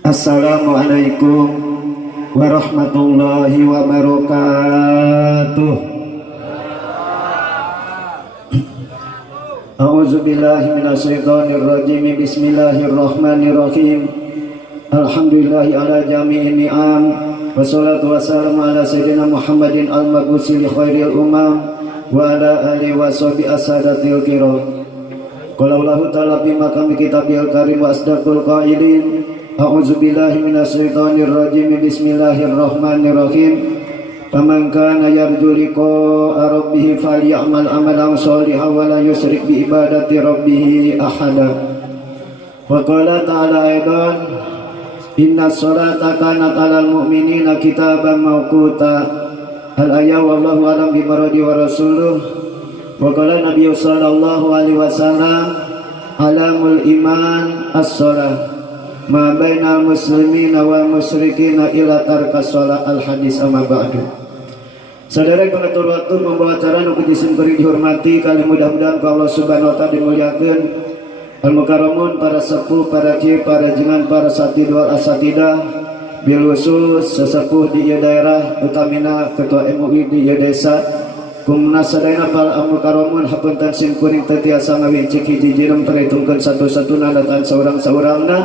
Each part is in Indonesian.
Assalamualaikum warahmatullahi wabarakatuh. A'udzubillahi minasyaitonirrajim. Bismillahirrahmanirrahim. Alhamdulillahi ala jami'in ni'am. Wassalatu wassalamu ala sayyidina Muhammadin al-mabusi li khairil umam wa ala alihi wa sahbihi asadatil kiram. Qala Allah ta'ala fi maqami kitabil karim wa asdaqul qailin. A'udzubillahi minasyaitonirrajim. Bismillahirrahmanirrahim. Faman kana yarju liqa'a rabbih falyamal amalan shalihan wa la yusyrik bi ibadati rabbih ahada. Wa qala ta'ala aidan inna sholata kanat 'alal mu'minina kitaban mawquta. Al-ayat wallahu a'lam bi maradi wa rasuluh. Wa qala Nabi sallallahu alaihi wasallam alamul iman as-shalah ma bainal muslimina wal musyrikina ila tarkas shalah. Al-hadis amma ba'du. Saudara pengatur waktu membawa acara nu kujisim beri dihormati kali mudah-mudahan Allah Subhanahu wa taala dimuliakeun. Al-mukarramun, para sepuh, para kiai, para jenengan, para satidul asatidah, bil khusus sesepuh di ieu daerah utamina ketua MUI di ieu desa. Kumna sadayana para al-mukarramun hapunten sim kuring teu tiasa ngawicik hiji jirem perhitungkeun satu-satuna datang saurang-saurangna.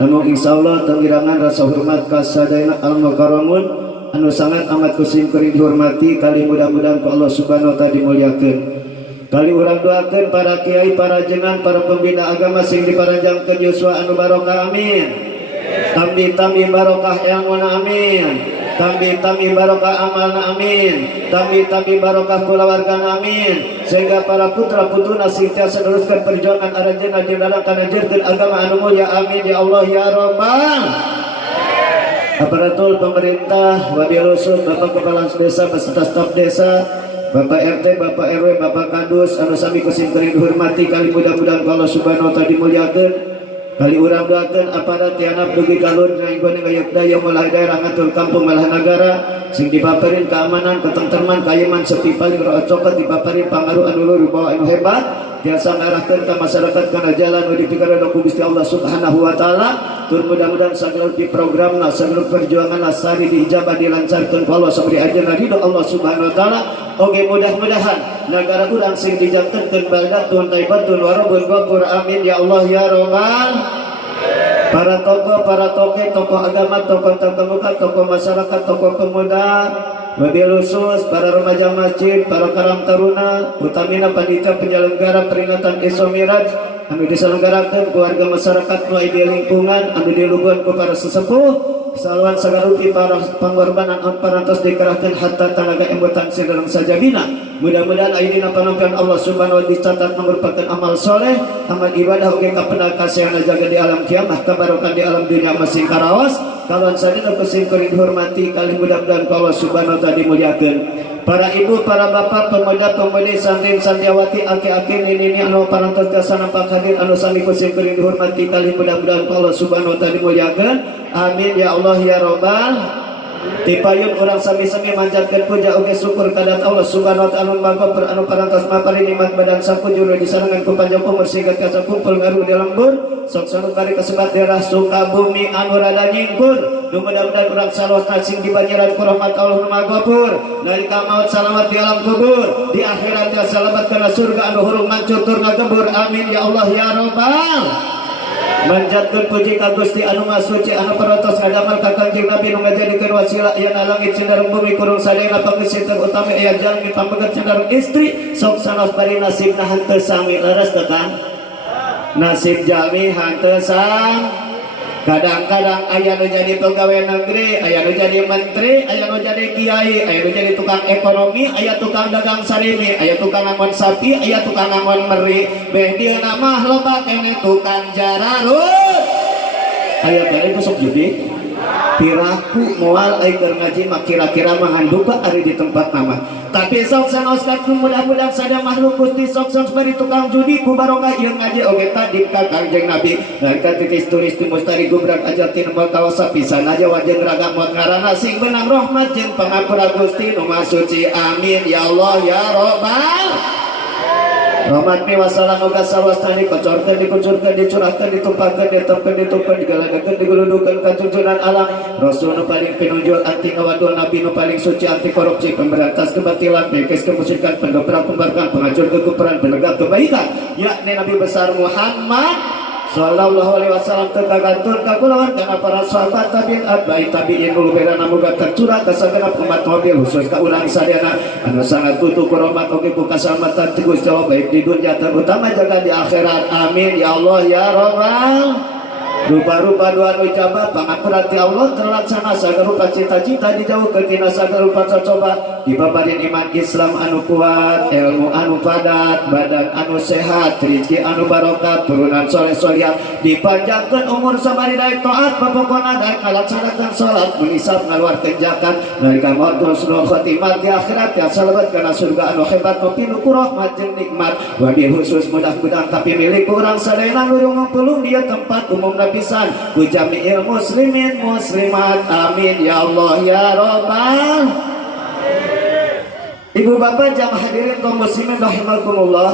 Namun insyaallah tengirangan rasa hormat ka sadayana al-mukarramun anu sangat amat kusim kuring dihormati kali mudah-mudahan ku Allah Subhanahu wa taala dimuliakeun. Kali urang doakeun para kiai, para jenengan, para pembina agama sing diparanjangkeun yuswa anu barokah amin. Tambi-tambi barokah ilmuna amin. Tambi-tambi barokah amalna amin. Tambi-tambi barokah kulawargana amin. Sehingga para putra-putuna senantiasa neruskan perjuangan aranjeunna di dalam kana jerkeun agama anu mulia amin ya Allah ya Rabbal. Aparatur pemerintah, wabil khusus Bapak Kepala Desa beserta staf desa, Bapak RT, Bapak RW, Bapak Kadus, anu sami kusim kuring dihormati kali mudah-mudahan Allah Subhanahu wa taala dimuliakeun. Kali urang doakeun aparat tianap dugi kalun ngainggoning gayut daya mulah daerah ngatur kampung malah negara sing dipaparin keamanan, ketenteraman, kayeman sepi paling roh cokot dipaparin pangaruh anu luhur bawa anu hebat tiasa ngarahkeun ka masyarakat kana jalan nu dipikareun ku Gusti Allah Subhanahu wa taala. Tur mudah-mudahan sagelut di programna, sagelut perjuanganna sari diijabah dilancarkeun ku Allah sabari ajeuna ridho Allah Subhanahu wa taala. Oge mudah-mudahan negara urang sing dijangkeun baldatun taibatun warabun ghafur amin ya Allah ya Rabbal. Para tokoh, para toke, tokoh agama, tokoh terkemuka, tokoh masyarakat, tokoh pemuda, wabil khusus para remaja masjid, para karam taruna, utamina panitia penyelenggara peringatan Isra Miraj anu diselenggarakeun keluarga masyarakat nu di lingkungan anu diluguan ku para sesepuh. Saluan sagarupi para pengorbanan parantos dikerahkan hatta tenaga embutan sidalang sajabina. Mudah-mudahan ayeuna panampian Allah Subhanahu wa taala dicatat merupakan amal soleh, amal ibadah oge kapendak kasihan jaga di alam kiamah, kabarokan di alam dunia masing karaos. Kawan sadina kusim kuring dihormati kali mudah-mudahan Allah Subhanahu wa taala dimuliakeun. Para ibu, para bapak, pemuda-pemudi, santri santiawati, aki-aki, nini anu parantos tiasa nampak hadir anu sami kusim kuring dihormati kali mudah-mudahan Allah Subhanahu wa taala dimuliakeun. Amin ya Allah ya Rabbal. Tipayun orang sami-sami manjatkeun puja oge syukur kadat Allah Subhanahu wa taala mangko anu parantos mapari nikmat badan sakujur disarangan ku panjang umur sehingga tiasa kumpul ngaruh di lembur sok sanu kari kasebat daerah Sukabumi anu rada nyingkur. Mudah-mudahan urang salawat sing di banjiran ku rahmat Allah nu Maghfur nalika maut salamat di alam kubur di akhirat ya salamat kana surga anu hurung mancur tur ngagembur amin ya Allah ya Rabbal. Manjatkeun puji ka Gusti anu Maha Suci anu parantos ngadamel ka Kanjeng Nabi nu ngajadikeun wasilah aya langit cenderung bumi kurung sadayana pangeusieun utami aya jalmi pambeget cenderung istri sok sanos bari nasibna henteu sami leres teh Kang. Nasib jalmi henteu sang. Kadang-kadang aya nu jadi pegawai negeri, aya nu jadi menteri, aya nu jadi kiai, aya nu jadi tukang ekonomi, aya tukang dagang sarimi, aya tukang ngamon sapi, aya tukang ngamon meri. Beh dieuna mah loba kene tukang jararut. Aya kene kusuk judi. Piraku moal ai keur ngaji mah kira-kira mah handuka ari di tempat nama. Tapi sok sanoskan mudah-mudahan sada makhluk Gusti sok bari tukang judi ku barokah ieu ngaji oge tadi ka Kanjeng Nabi. Nalika titis tulis di mustari gubrak aja tin kawasa pisan aja wajeng ragam buat ngarana sing benang rahmat jeung pangapura Gusti nu Maha Suci amin ya Allah ya Rabbal. Rahmat mi wasalam uga sawastani kocorkeun dikucurkeun dicurahkeun ditumpahkeun ditempkeun ditupkeun digalagakeun diguludukeun ka junjunan alam Rasul nu paling pinunjul anti ngawadul nabi nu paling suci anti korupsi pemberantas kebatilan pengkes kemusyrikan pendobrak pembarkan penghancur kekufuran penegak kebaikan yakni Nabi besar Muhammad sallallahu alaihi wasallam tergantung kakulawan karena para sahabat tabi'in tabi'in uluberana muga tercurah ka sagenap umat mobil khusus ka ulang sadayana anu sangat butuh rahmat oge ku kasalamatan ti Gusti Allah baik di dunia terutama jaga di akhirat amin ya Allah ya Rabbal rupa-rupa doa nu ijabah pangapuran ti Allah terlaksana sagarupa cita-cita dijauhkeun tina sagarupa coba dibabarin iman Islam anu kuat ilmu anu padat badan anu sehat rezeki anu barokah turunan soleh-solihah dipanjangkeun umur sabari daek taat papokona daek ngalaksanakeun salat mengisap ngaluarkeun zakat nalika maut husnul khotimah di akhirat ya salabat kana surga anu hebat pinuh ku rahmat jeung nikmat wabil khusus mudah-mudahan tapi milik urang sadayana nu ngumpulung dia tempat umumna pisan ku jami'il muslimin muslimat amin ya Allah ya Rabbal Ibu bapak jamaah hadirin kaum muslimin rahimakumullah.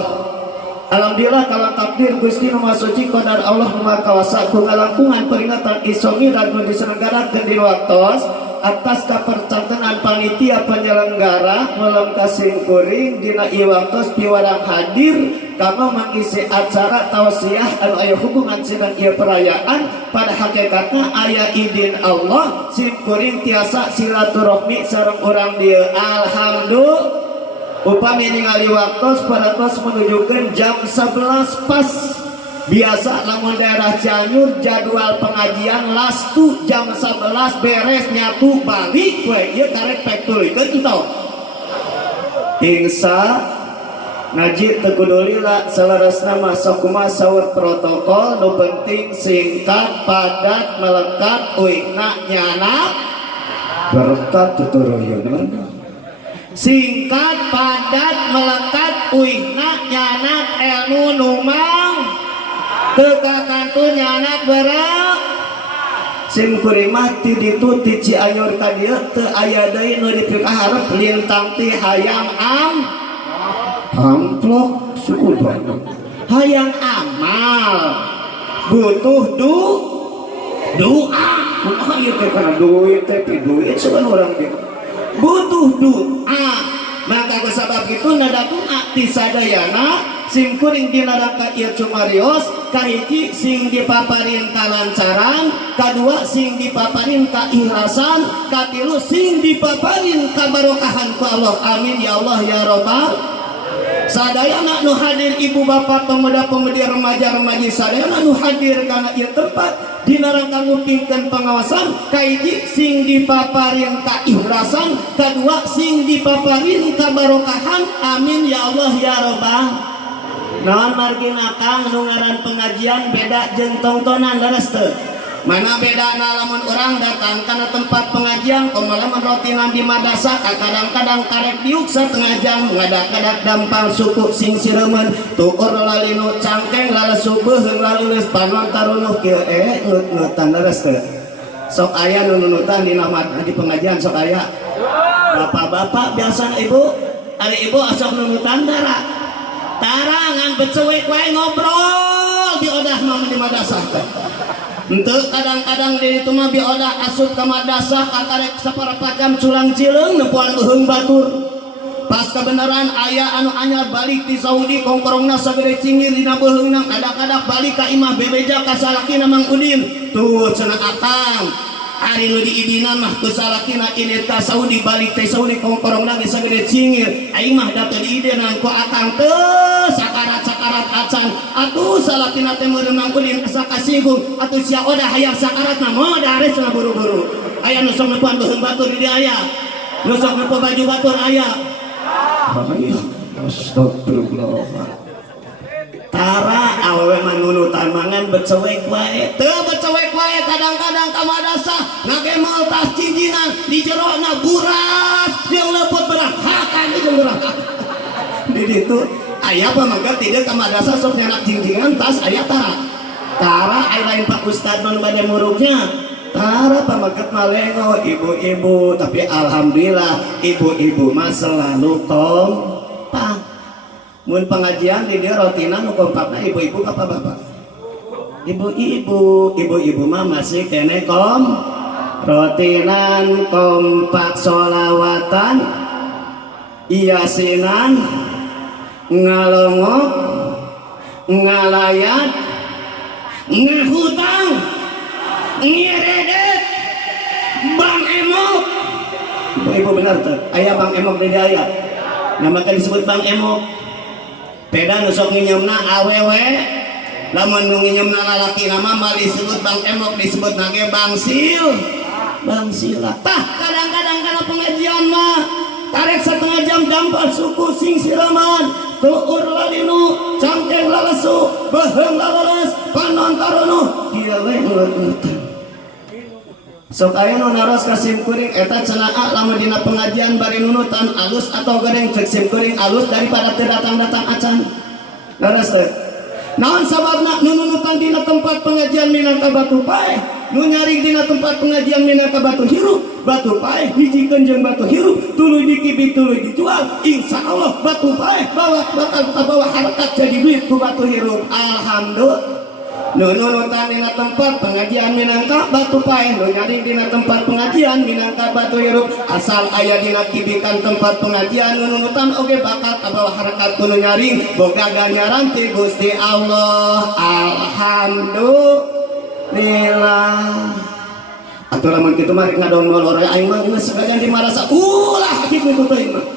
Alhamdulillah kalau takdir Gusti nu Maha Suci qadar Allah nu Maha Kawasa ku ngalangkungan peringatan Isra Mi'raj nu diselenggarakeun di waktos atas kapercantenan panitia penyelenggara nulung kasingkuring dina ieu waktos piwarang hadir kanggo mangisi acara tausiah anu aya hubungan sidan ieu perayaan pada hakikatna aya idin Allah simkuring tiasa silaturahmi sareng urang dieu alhamdulillah upami ningali waktos paratos menunjukkan jam 11 pas biasa lamun daerah Cianjur jadwal pengajian lastu jam 11 beres nyatu balik we ieu karek pek tulikeun kitu ingsa ngaji teu kudu lila salarasna mah sok kumaha saur protokol nu penting singkat padat melekat uingna nyana berkat tuturuyeun singkat padat melekat uihna nyanak ilmu numang tekakantu nyanak berak simkuring mati ditu ti Cianjur ka dieu teu aya deui nu dipikaharep lintang ti hayang amplok suku hayang amal butuh doa kumaha ieu teh kana duit teh duit sugan urang dieu butuh doa maka kusabab itu nada doa ti sadayana simkuring dina rangka ieu cumarios kahiji sing dipaparin kalancaran kadua sing dipaparin kaikhlasan katilu sing dipaparin kabarokahan ku Allah amin ya Allah ya Rabbal sadayana nu hadir ibu bapak pemuda-pemudi remaja-remaji sadayana nu hadir kana ieu tempat dina rangka ngupingkeun pengawasan kahiji sing dipaparin kaikhlasan kadua sing dipaparin kabarokahan amin ya Allah ya Rabbal naon margina kang nu ngaran pengajian beda jeung tongtonan leres teu mana beda lamun orang datang karena tempat pengajian komalaman rotinan di madrasah kadang-kadang karek diuk setengah jam ngadak-ngadak dampal suku sing siremen tukur lalinu cangkeng lales subuh lalulis panon tarunuh kieu ngut-ngutan leres teu sok aya nu nunutan di nama di pengajian sok aya bapak-bapak biasa ibu ari ibu asok nunutan tara ngan beceuek wae ngobrol di odah mah di madrasah teh untuk kadang-kadang di itu mah biodah asup ke madrasah kakarek saperempat jam culang cileung nempuan beuheung batur pas kebenaran aya anu anyar balik di Saudi kongkorongna sagede cingir dina beuheungna kadang-kadang balik ka imah bebeja ka salakina Mang Udin tuh cenah akang hari nu diidinan mah ku salakina ilir ka Saudi balik teh Saudi kongkorongna ge sagede cingir aing mah da teu diidinan ku akang teu sakarat-sakarat acan atuh salakina teh meureun Mang Udin asa kasinggung atuh sia odah hayang sakarat mah moal daresna buru-buru aya nu sok neupan beuheung batur di dieu aya nu sok neupo baju batur aya astagfirullah tara awewe manunutan mangan becewek wae teu becewek wae kadang-kadang ka madrasah ngagemel tas cincingan di jerona buras yang lepot berahakan itu berat di ditu aya pamangga tidak ka madrasah sok nyanak cincingan tas aya tara aya lain Pak Ustad nu bade murugnya tara pamangga malengo ibu-ibu tapi alhamdulillah ibu-ibu mah selalu kompak mun pengajian di dia rotina nu kompakna ibu-ibu apa bapak? Ibu-ibu mah masih kene rotinan kompak solawatan iyasinan ngalongok ngalayat ngehutang ngiredet bang emok. Ibu benar tuh ayah bang emok di daya namakan disebut bang emok. Peda nusok nginyemna awewe lamun nu nginyemna lalaki nama mal disebut bang emok disebut nage bang sila tah kadang-kadang kana pengajian mah tarik setengah jam dampal suku sing siraman tuur lalinu cangkeng lalesu beheung laleres panontarono kieu we ngeueutan sok aya nu naros ka sim kuring eta cenah lamun dina pengajian bari nunutan alus atau goreng cek sim kuring alus daripada teu datang-datang acan naros teh naon sababna nu nunutan dina tempat pengajian minangka batu paeh nu nyaring dina tempat pengajian minangka batu hirup batu paeh hijikeun jeung batu hirup tuluy dikibit tuluy dijual insyaallah batu paeh bawa harkat jadi duit ku batu hirup alhamdulillah. Nu nunutan dina tempat pengajian minangka batu paeh nu nyaring dina tempat pengajian minangka batu hirup asal aya dina kibikan tempat pengajian nu nunutan oge bakat kabawa harkat ku nu nyaring boga ganjaran ti Gusti Allah alhamdulillah. Atuh lamun kitu mah rek ngadongol ore aing mah geus sekalian dimarasa ulah kitu teh mah.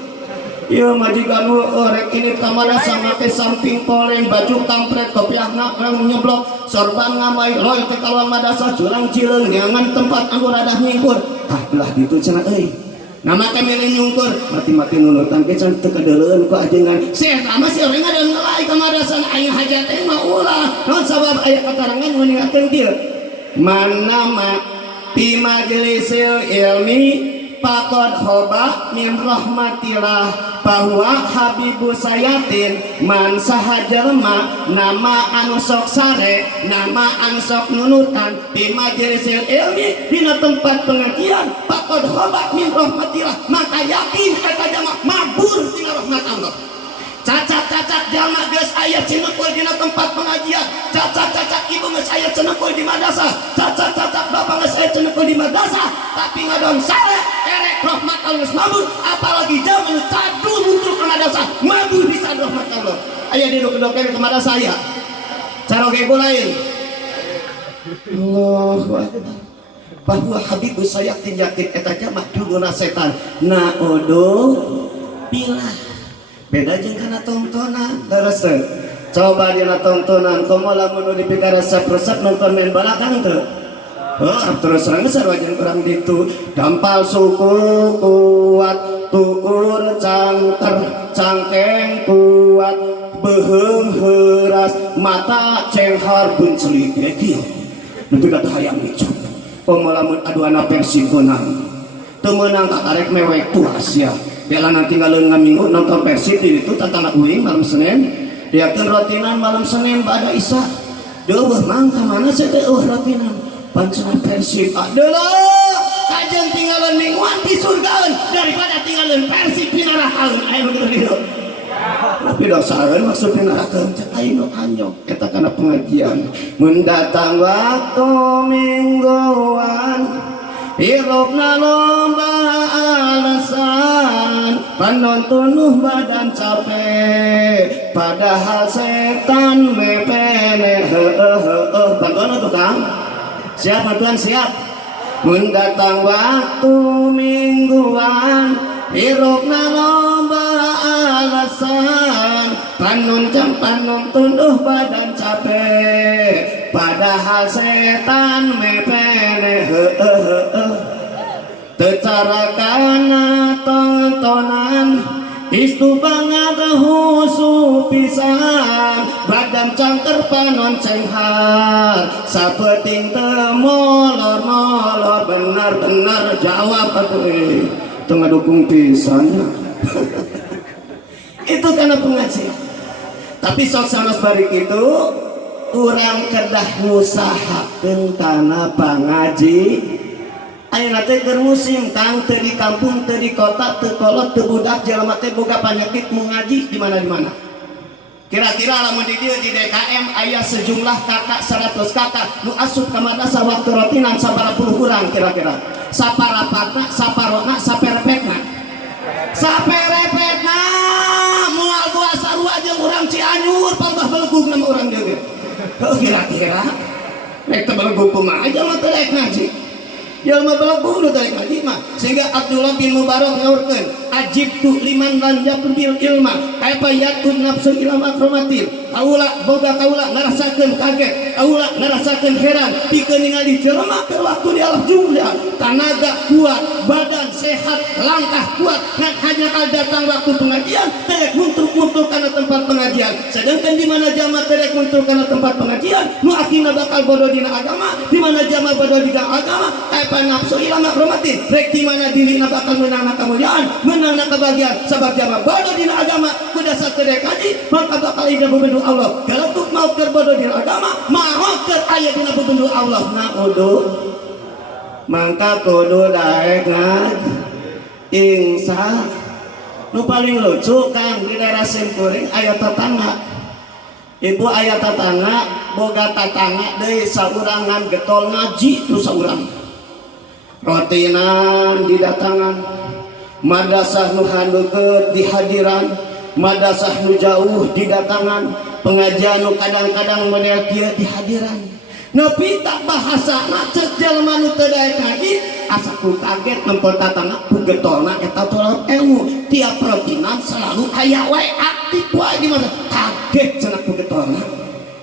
Ieu majikan rek ini tamana samake samping poleng baju kampret kopiahna urang nyeblok sorban ngamai roy teh kalawang madasa curang cileung nyangan tempat anggur radah nyingkur belah ditu cenah euy nama teh milih nyungkur mati-mati nunutan ke can teu kadeuleun ku ajengan seh mah si urang ngadeung ngelai ka madasan aya hajat teh mah ulah naon sabab aya katarangan mun ningakeun kieu mana ma fi majlisil ilmi pakod hoba min rahmatillah bahwa habibu sayatin man sahajalma nama anu sok sare nama anu sok nunutan di majlisil ilmi dina tempat pengajian pakod hoba min rahmatillah maka yakin eta jama mabur dina rahmat Allah. Cacat-cacat jalma geus aya cinekul dina tempat pengajian cacat-cacat ibu geus aya cinekul di madrasah cacat-cacat bapak geus aya cinekul di madrasah tapi ngadon sare erek rahmat Allah geus mabur apalagi jaman cadu muncul ke madrasah mabur bisa rahmat Allah aya di doke-doke ke madrasah aya cara gego lain Allahu akbar bahwa habibu sayatin yakin eta jama judulna setan naodo bilah beda jeung kana tontonan terus coba dina tontonan komo lamun nu dipikara resep nonton main balakang teu terus rang sarwajan urang ditu dampal suku kuat tuur cangkeng kuat beheung heuras mata cenghar bunceli kieu nepi ka hayang icuk komo lamun aduana versi konang teu meunang kakarek mewek tuas ya bela nanti ngaleung ngaminggu nonton Persib di itu tatangga uing malam Senin diakeun rotinan malam Senin bada Isya deueuh mang ka mana saya teh rotinan pancenan Persib adeuleuh kajeng tinggalin mingguan di surgaeun daripada tinggalin Persib di nerakaeun aya begitu kitu tapi dosaeun maksud di nerakaeun cek aya nu anyok eta kana pengajian mun datang waktu mingguan hirupna lomba alasan penonton badan capek padahal setan mepene bantuan tukang siap bantuan siap mun datang waktu mingguan hirupna lomba alasan penonton badan capek padahal setan mepene tecara kana tontonan istu banget husu pisan badan cangker panon cenghar sapeting temolor benar-benar jawab atuh tengah dukung pisannya itu karena pengajian tapi sok sanes bari itu urang kedah ngusahakeun kana pangaji ayeuna teh keur musim kang teu di kampung teu di kota teu kolot teu budak jelema teh boga panyakit mau ngaji di mana Kira-kira lamun di dieu di DKM aya sejumlah kakak 100 kakak nu asup ka madrasah waktu rotinan sabaraha puluh urang kira-kira. Saparapatna, saparona, saperepetna. Saperepetna moal buah sarua jeung urang Cianjur palbah belegug nama urang deui. Kira-kira rek teu belegug kumaha jalma teu rek ngaji. Jalma belegug nu teu rek ngaji mah. Sehingga Abdullah bin Mubarak ngaurkeun ajibtu liman lam yaqbil ilma kaifa yakun nafsu ila makrumatil. Aula boga kaula ngarasakeun kaget, aula ngarasakeun heran pikeun ningali jelema keur waktu di alam jumlah tanaga kuat, badan sehat, langkah kuat, ngan hanya kal datang waktu pengajian terek muntul-muntul kana tempat pengajian. Sedangkan di mana jamaah terek muntul kana tempat pengajian, nu akhirna bakal bodoh dina agama, di mana jamaah bodoh dina agama, kaifa nafsu ila makrumatil. Rek di mana dirina bakal menangna kemuliaan, menangna kebahagiaan sabab jamaah bodoh dina agama kudasar terek kaji, maka bakal ida bebendu Allah. Kalau tuh mau kerbodoh di agama, mau ke ayat dina bebendu Allah na udu, mangka kudu daek ngaji. Ingsa, nu paling lucu kan di daerah Simkuring ayat tetangga. Ibu ayat tetangga, boga tetangga deui saurangan getol ngaji terus saurang. Rotinan didatangan, madrasah nu handeukeut di hadiran, madrasah nu jauh didatangan. Pengajian nu kadang-kadang model kieu di hadiran. Nepi tak bahasana ceuk jalma nu teu daek ngaji asa ku kaget nempel tatangna ku getolna eta tolak ilmu. Tiap rotinan selalu aya we aktif wae di mana kaget cenah ku getolna.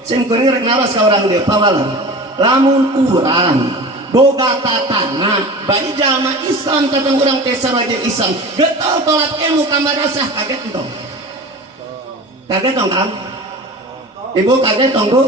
Sim kuring rek naras ka urang dieu pawalan. Lamun urang boga tatangna bari jalma Islam katang urang teh saraja Islam getol tolak ilmu ka madrasah kaget entong. Kaget dong kan? Ibu kaget dong bu?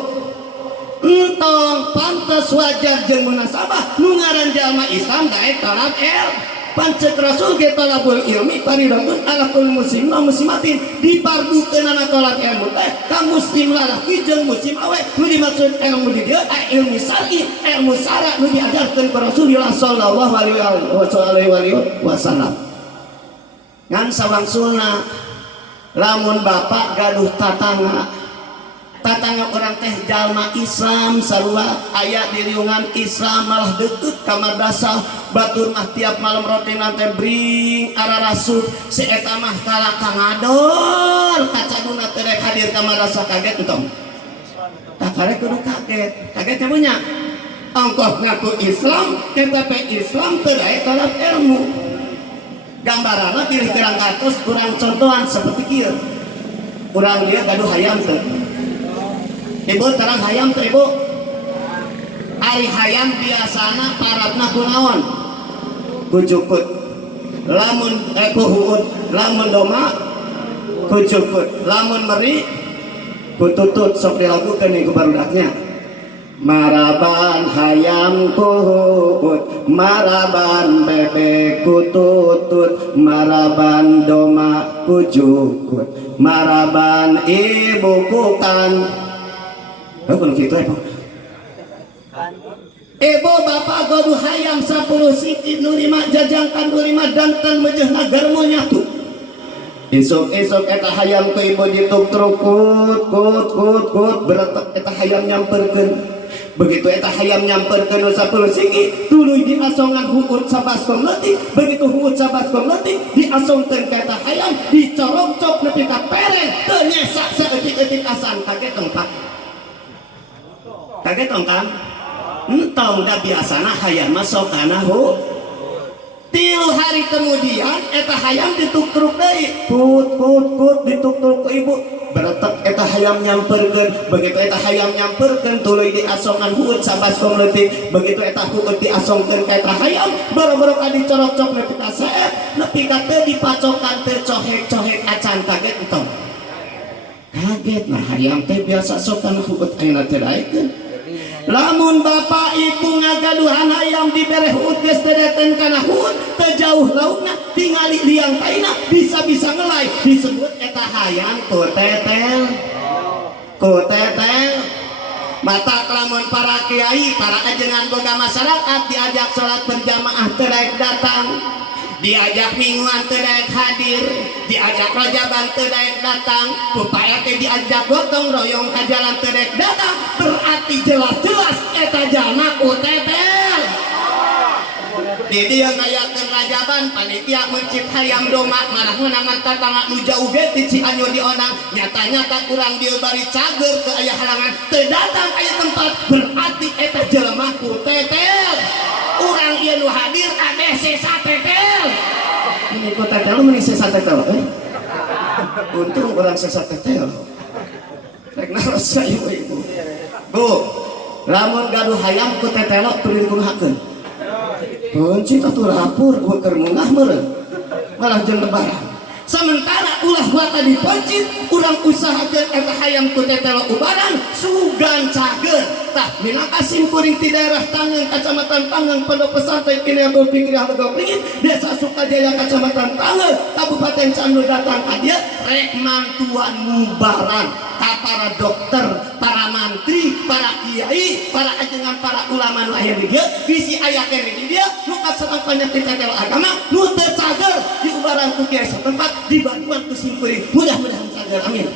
Entong pantas wajar jeung munasabah nu ngaran jalma Islam daek talab el. Pancet Rasul ge talabul ilmi faridatun ala kulli muslimin wa muslimatin. Dipardukeunana talab ilmu teh ka muslim lalaki jeung muslim awe. Nu dimaksud ilmu di dieu ilmu syar'i, ilmu syara nu diajarkeun ku Rasulullah sallallahu alaihi wasallam. Ngan sawangsulna lamun bapak gaduh tatangga orang teh jalma Islam sarua aya di riungan Islam malah deukeut ka madrasah batur mah tiap malam rotinan teh bring ararasup si eta mah kalaka ngador kacaduna teh rek hadir ka madrasah kaget entong. Tah karek kudu kaget teh punya ongkoh ngaku Islam tetapi Islam teu daek talab ilmu. Gambaranna pilih kerang katos kurang contohan seperti kieu. Urang dia gaduh hayam teh. Ibu terang hayam teh ibu. Ari hayam biasana paratna kunaon? Kujukut. Lamun kuhuut, lamun doma kujukut. Lamun meri kututut sok dilakukeun ieu barudaknya. Maraban hayam kuhuut, maraban bebek kututut, maraban doma kujukut, maraban ibu kukan. Bukan gitu ya Pak. Ibu bapak gaduh hayam 10 sikit nu 5 jajangkan nu 5 dantan mejehna garmo nyatu. Esok-esok eta hayam ke ibu dituk-truk kut beretek eta hayam nyamperkeun. Begitu eta hayam nyamperkeun nu 10 sikit tuluy diasongan huut sabaskom leutik. Begitu huut sabaskom leutik diasongkeun ka eta hayam dicorok-cok nepi ka pereng teu nyesak saeutik-eutik asan kaget tempat. Kaget dong kan? Entong dah biasana hayam masuk kana hu. 3 hari kemudian eta hayam dituk-truk deui. Kut dituk-truk ke ibu. Beretek eta hayam nyamperkeun. Begitu eta hayam nyamperkeun tuluy diasongan huut sabaskom leutik. Begitu eta huut diasongkeun ka eta hayam boro-boro ka dicorok-cok nepi ka saep, nepi ka teu dipacokan teu cohek-cohek acan kaget entong. Kaget nah hayam teh biasa sok kana huut ayeuna teu daekeun. Lamun bapak ibu ngagaduhan hayam dibere huut geus teu dateng kana huut teu jauh laukna tingali liang kaina bisa-bisa ngelai disebut eta hayam kutetel mata lamun para kiai para ajengan boga masyarakat diajak salat berjamaah teu daek datang diajak mingguan teu daek hadir, diajak rajaban teu daek datang, upaya teh diajak gotong royong ka jalan teu daek datang, berarti jelas-jelas eta jalma kutetel. Di dia ngayakeun rajaban panitia mencit hayam doma malah ngeunangan tatangga nu jauh ge ti Cianjur di Onang, nyata-nyata urang dieu bari cager ke aya halangan teu datang aya tempat, berarti eta jelema kutetel. Urang ieu nu hadir ade sesa tetel. Ini kutetel meni sesa tetel untung urang sesa tetel rek narosa ibu-ibu. Bu, lamun gaduh hayam kutetel tuluy dikumahakeun. Pencit atau lapur keur munggah meureun malah jeung lebaran. Sementara ulah wata dipencit urang usahakeun eta hayam kutetelo ubaran sugan cager tah minangka simkuring ti daerah Tangeung Kacamatan Tangeung Pondok Pesantren Kinebul Pinggirah Legok Desa Sukajaya Kacamatan Tangeung Kabupaten Cianjur datang ka dieu rek mantuan mubaran ka para dokter, para mantri, para kiai, para ajengan, para ulama nu aya di dieu bisi aya keneh di dieu nu kaserang penyakit tetelo agama nu teu cager di ubaran ku kiai satempat dibantuan ku simkuring mudah-mudahan cager amin.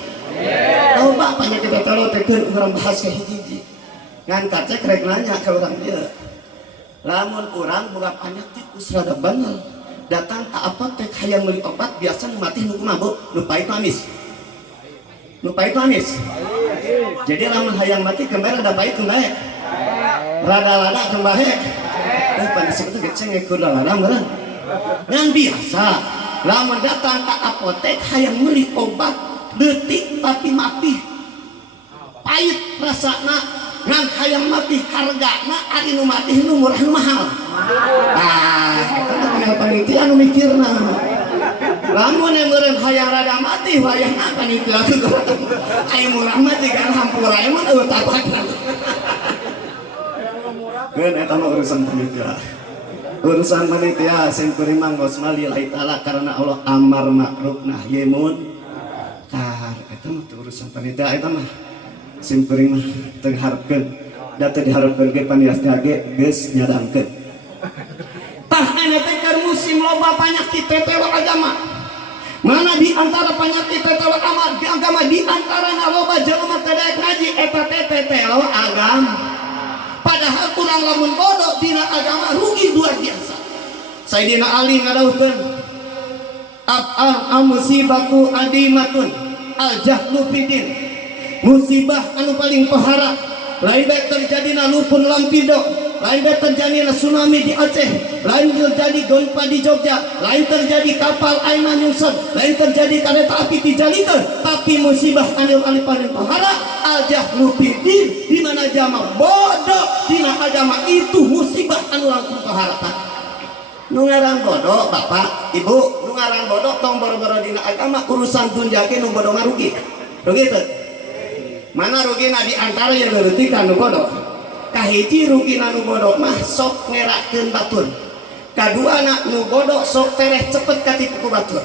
Coba penyakit tetelo teh keur urang bahas ka hiji-hiji ngan kacek rek nanya ka urang dieu lamun urang boga penyakit us rada banal datang ka apotek hayang meuli obat biasa nu mati nu kumaha nu pait manis nu pait manis. Jadi lamun hayang mati kembar ada pait kembahe rada lada kembahe pan disebut ge cengek kuda lada meureun ngan biasa lamun datang ka apotek hayang meuli obat leutik tapi mati pait rasana ngan hayang mati hargana ari nu mati nu murah nu mahal. Eta panitia nu mikirna lamun meureun hayang rada mati wayahna panitia ai murah mati kan hampura emang eueuh tabakna. Keun eta mah urusan panitia. Urusan panitia simkuring mangos malillahi taala karena Allah amar ma'ruf nahi munkar. Eta mah urusan panitia eta mah simkuring mah teu hareupeun da teu dihareupeun ge panitia ge geus nyadangkeun. Tah ene teh keur musim loba penyakit tetelo agama. Mana di antara penyakit tetelo agama di antarana loba jelema teu daek ngaji eta teh tetelo agama. Padahal kurang lamun bodoh dina agama rugi luar biasa. Sayyidina Ali ngadawuhkeun musibatu adimatun al jahlu fidin. Musibah anu paling pahara lain bae terjadina lupun lampido, lain bae terjadina tsunami di Aceh, lain terjadi gempa di Jogja, lain terjadi kapal aina nyungsep, lain terjadi kereta api di Jalika, tapi musibah anu paling pahara al jahlu fidin, di mana jama bodoh dina agama itu musibah anu langkung pahara. Nu ngaran bodoh bapak ibu, nu ngaran bodoh tong boro-boro dina agama urusan dunya ge nu bodoh ngarugi. Rugi teu? Mana rugina di antara yang leutik anu bodoh. Kahiji rugina nu bodoh mah sok ngerakeun batur. Kaduana nu bodoh sok tereh cepet katipu ku batur.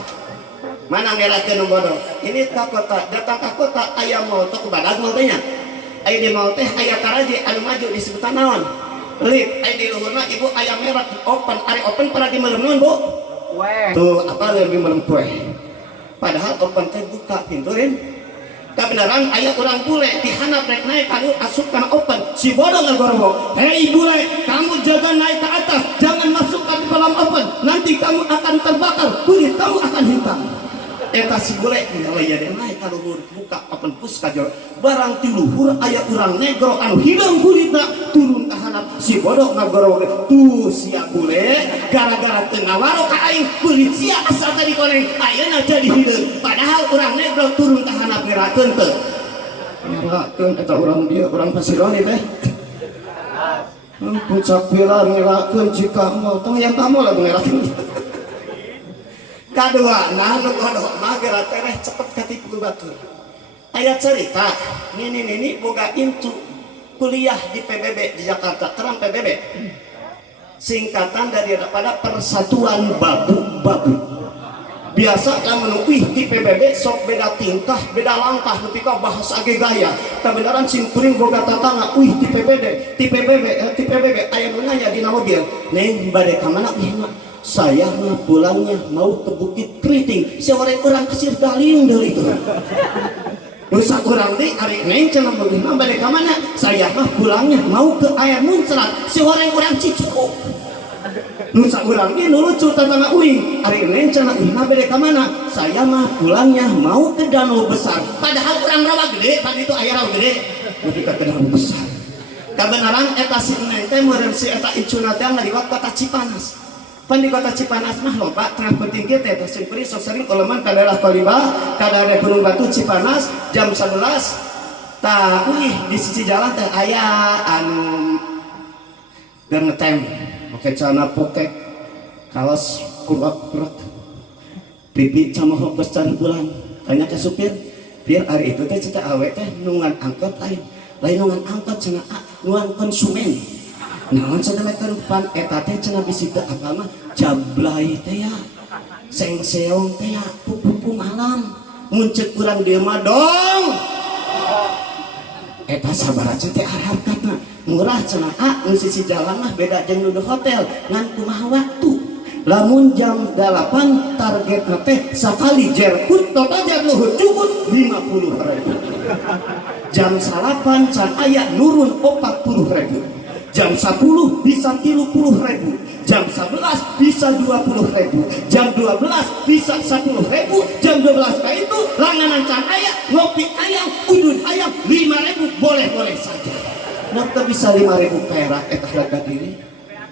Mana ngerakeun nu bodoh? Ini ka kota, datang ka kota aya mau teu badag mau teh nya. Ai di mau teh aya taraje anu maju disebutan naon? Lip, ai di luhurna ibu aya merah open, ari open para di melem naon, Bu? Tuh, apa lebih melem kue. Padahal open teh buka pintuin. Kebenaran ayah orang bule dihanap rek naik kamu asup karena open si bodoh ngagorobok. Hei bule, kamu jaga naik ke atas, jangan masuk ke dalam open, nanti kamu akan terbakar, kulit kamu akan hitam. Eta si bule kalau ya dia naik ka luhur buka open pus kajor barang ti luhur aya urang negro anu hilang kulitna turun ka handap si bodoh ngagorowog tuh sia bule gara-gara teu ngawaro ka aing kulit sia asal tadi koneng ayeuna jadi hideung padahal urang negro turun ka handap ngerakeun teu ngerakeun eta urang dia urang pasironi teh pucak pilar ngerakeun jika mau tong yang kamu lah ngerakeun. Kadua, nah nu bodoh mah geura tereh cepet katipu batur. Aya cerita, nini boga incu kuliah di PBB di Jakarta, terang PBB. Singkatan daripada Persatuan Babu-Babu. Biasa lamun wih di PBB sok beda tingkah, beda langkah nepi ka bahasa ge gaya. Kebenaran simkuring boga tatangga wih di PBB aya nu nanya dina mobil, "Neng bade ka mana wihna?" saya mah pulangnya mau ke Bukit Keriting. Orang kasir galiung dari itu. Dosa orang deh, hari neng cenah bagaimana balik ke mana? Saya mah pulangnya mau ke air muncrat. Orang Cicuku. Nusa orang deh nulucu tetangga uing. Hari neng cenah balik ke mana? Saya mah pulangnya mau ke danau besar. Padahal orang rawa gede, pada itu air rawa gede. Tapi ke danau besar. Kebenaran eta si neng teh meureun si eta icuna teh ngaliwat kota Cipanas. Pan di kota Cipanas mah loba transporting teh eta simpri sok sering uleman ka daerah Kolibah, ka daerah Gunung Batu Cipanas jam 11. Tah di sisi jalan teh aya anu gengetem, make celana pokek, kaos kurek-kurek. Pipi camohok geus cari bulan. Tanya ke supir, biar hari itu teh ceuk awe teh nungan angkot lain nungan angkot cenah nungan konsumen. Naon sademekeun pan eta teh cenah bisi teu apal mah jablay teh ya. Seng-seong teh ya pupu malam. Mun ceuk urang dieu mah dong. Eta sabaraha teh hargana murah cenah nu sisi jalan mah beda jeung nu di hotel ngan kumaha waktu. Lamun jam 8 targetna teh sakali jerkut total jar luhur cukup 50.000. Jam 8 can aya nurun 40.000. Jam 10 bisa 30.000, jam 11 bisa 20.000, jam 12 bisa 10.000, jam 12 kayak itu langanan can ayam, ngopi ayam, udun ayam 5.000 boleh saja. Napa bisa 5.000 perak eta harga diri?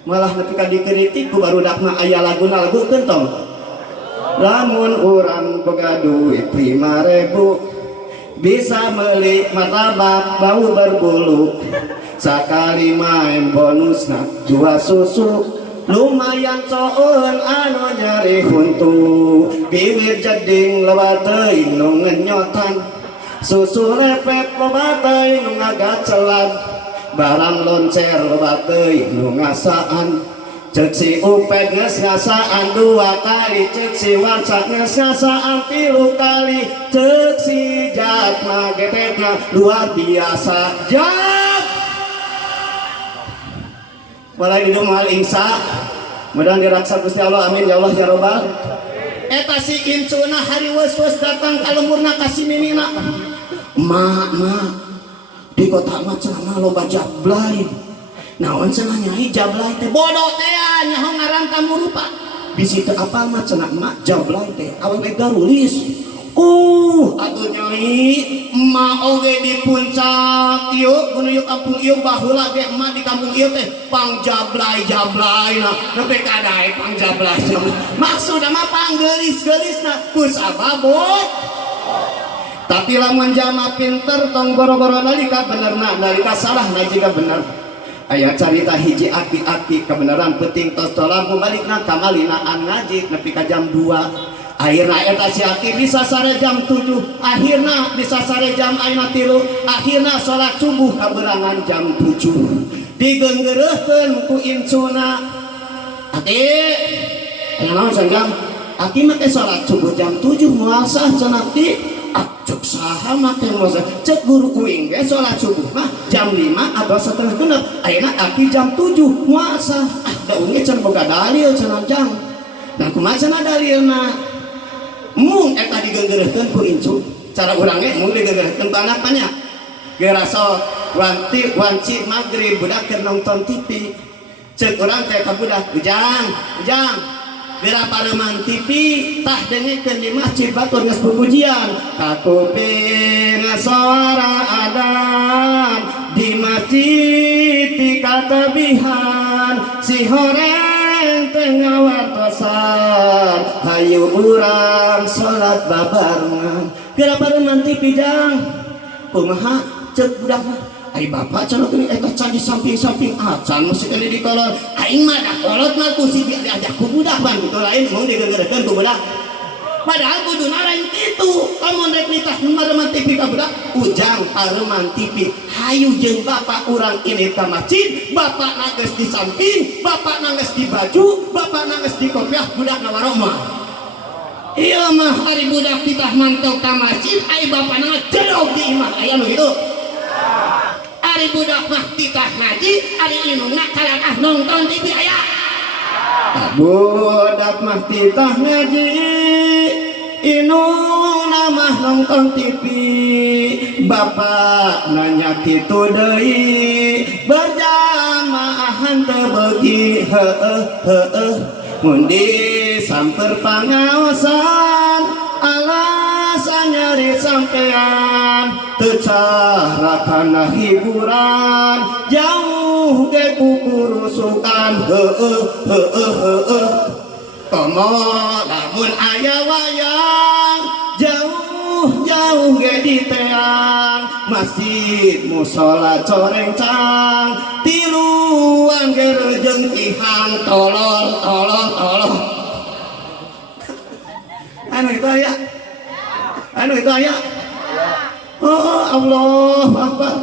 Malah nepi ka dikritik ku barudak mah aya laguna lagu kentong. Lamun urang boga duit 5.000 bisa meuli martabak bau berbulu. Sakali main bonusna 2 susu lumayan coeun anu nyeri huntu bibir jeding loba teuing nu ngenyotan susu repet loba teuing nu ngagacelan barang loncer loba teuing nu ngasaan ceuk si upet geus ngasaan 2 kali ceuk si warsa geus ngasaan 3 kali ceuk si jatma getetna luar biasa jat mulai hidup mahal insya mudah diraksa Gusti Allah amin ya Allah ya Rabbal. Eta si incuna hari was datang ka lemurna ka sininina mak di kota mah cenah loba jablay naon cenah nyai jablay teh bodoh teh nyaho ngaran kamu rupa bisi teh apal mah cenah mak jablay teh awewe garulis. Atuh nyai emak oge di puncak ieu gunung ieu kampung ieu baheula ge emak di kampung ieu teh pang jablay nah nepi ka dae pang jablay maksudna mah pang geulis-geulisna ku sababot. Tapi lamun jama pinter tong boro-boro nalika benerna nalika salah jika bener. Aya carita hiji aki-aki kebenaran penting tos lampu balikna ka malinaan ngaji nepi ka jam 2. Akhirna eta si aki bisa sare jam 7, akhirna bisa sare jam ayeuna 3, akhirna salat subuh kaberangan jam 7. Digeunggeureutkeun ku incuna. Aki, aya naon sanjang? Aki make salat subuh jam 7 moal sah cenah ti. Cuk saha make moal sah? Cek guru uing ge salat subuh mah jam 5 atau setengah 6. Ayeuna aki jam 7 moal sah. Da unge can boga dalil cenah jang. Dan kumaha cenah dalilna? Mung eta digeunggeureutkeun ku incu cara urang ge mung digeunggeureutkeun ku anaknya gerasa wanci magrib budak keur nonton TV ceuk urang teh ka budak ujang geura pareman TV tah dengekeun di masjid batur geus pupujian kakuping suara adzan di masjid ti katabihan si horeng tengah wartosan hayu urang salat babarengan geura pareman TV jang kumaha ceuk budak ai bapak cenah geuning eta can di samping-samping acan masih kali di kolot aing mah da kolot mah ku si diajak ku budak ban kitu lain mung digeugeureutkeun ku budak padahal kuduna lain kitu lamun rek nitah pareman TV ka budak ujang pareman TV hayu jeung bapak urang ini ka masjid bapak geus di samping bapak geus di baju bapak geus di kopiah budak na waroma ieu mah hari budak titah mantau ka masjid ai bapak jedog di imah aya nu kitu ari budak mah titah ngaji ari indungna kalakah nonton TV aya budak mah titah ngaji inu nama nonton TV bapak nanya kitu deui berjamaahan teu beuki heueuh mundi samper pangaosan alasan nyari sampean teu cara kana hiburan jauh ge kukurusukan heueuh komo lamun aya wayang jauh ge di teang masjid musola corencang tiluan ge reujeng ihang tolol anu itu aya oh Allah Akbar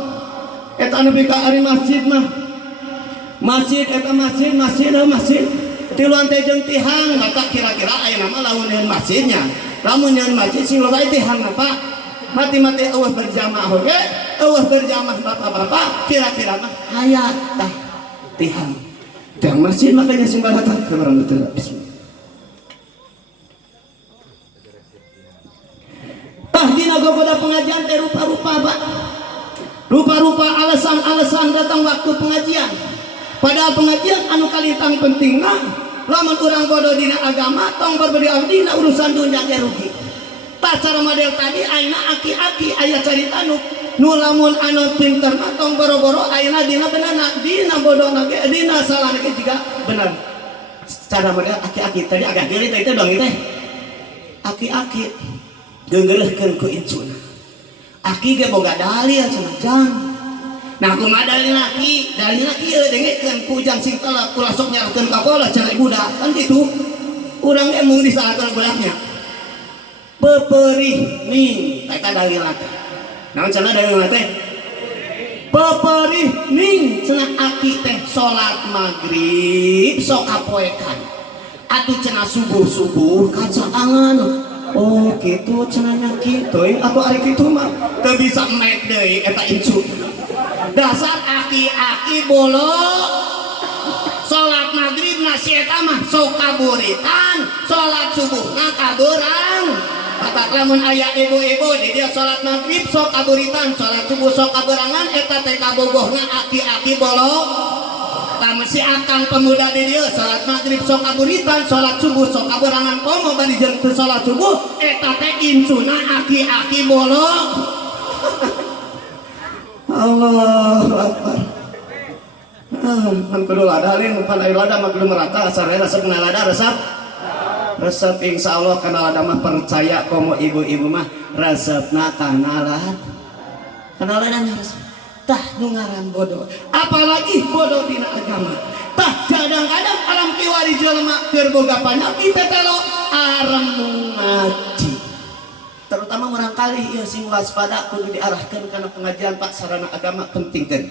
eta anu pika ari masjid mah masjid eta masjid tiluan teh jeung tihang maka kira-kira aya nama lamun nyeun masjidnya lamun nyeun masjid sing loba tihang apa mati-mati eueuh berjamaah oge eueuh berjamaah bapak-bapak kira-kira mah aya tah tihang teh masjid makanya sing balatan keurang betul bismillah tah dina gogoda pengajian teh rupa-rupa alasan datang waktu pengajian padahal pengajian anu kalitang pentingna lamun urang bodoh dina agama tong berbeda dina urusan dunia ge rugi tak cara model tadi ayeuna aki-aki aya carita nu lamun anu pinter mah tong boro-boro ayeuna dina beunana dina bodohna ge dina salahna ge juga bener cara model aki-aki tadi agak geulis teh itu dong teh aki-aki geungeuleuhkeun ku incuna aki ge boga dalil cenah jang nah kumaha dalil laki dengekeun pujang sing telak kula sok nyarkeun ka bola cenah budak kan kitu urang ge mung disalahkeun bulaknya peperih ning eta dalil laki naon cenah dalil teh peperih ning cenah aki teh salat magrib sok kapoekan atuh cenah subuh kacaangan oh kitu cenah kitu atuh ari kitu mah teu bisa mek deui eta incu dasar aki-aki bolo salat maghrib nasi eta mah sok kaburitan salat subuh na kaburang kata lamun aya ibu-ibu di dia salat maghrib sok kaburitan salat subuh sok kaburangan eta teh kabogohna aki-aki bolo lamun si akang pemuda di dia salat maghrib sok kaburitan salat subuh sok kaburangan komo bari jeung teu salat subuh eta teh incuna aki-aki bolo Allahu Akbar. Kudu lada lain pan air lada mah kudu merata asal resep kena lada resep insyaallah kana lada mah percaya komo ibu-ibu mah resepna kana lada resep tah nu ngaran bodoh apalagi bodoh dina agama tah kadang-kadang alam kiwari jelema keur boga panyakit teh lo aram ngaji terutama barangkali ya sing waspada kudu diarahkan karena pengajian Pak sarana agama pentingkeun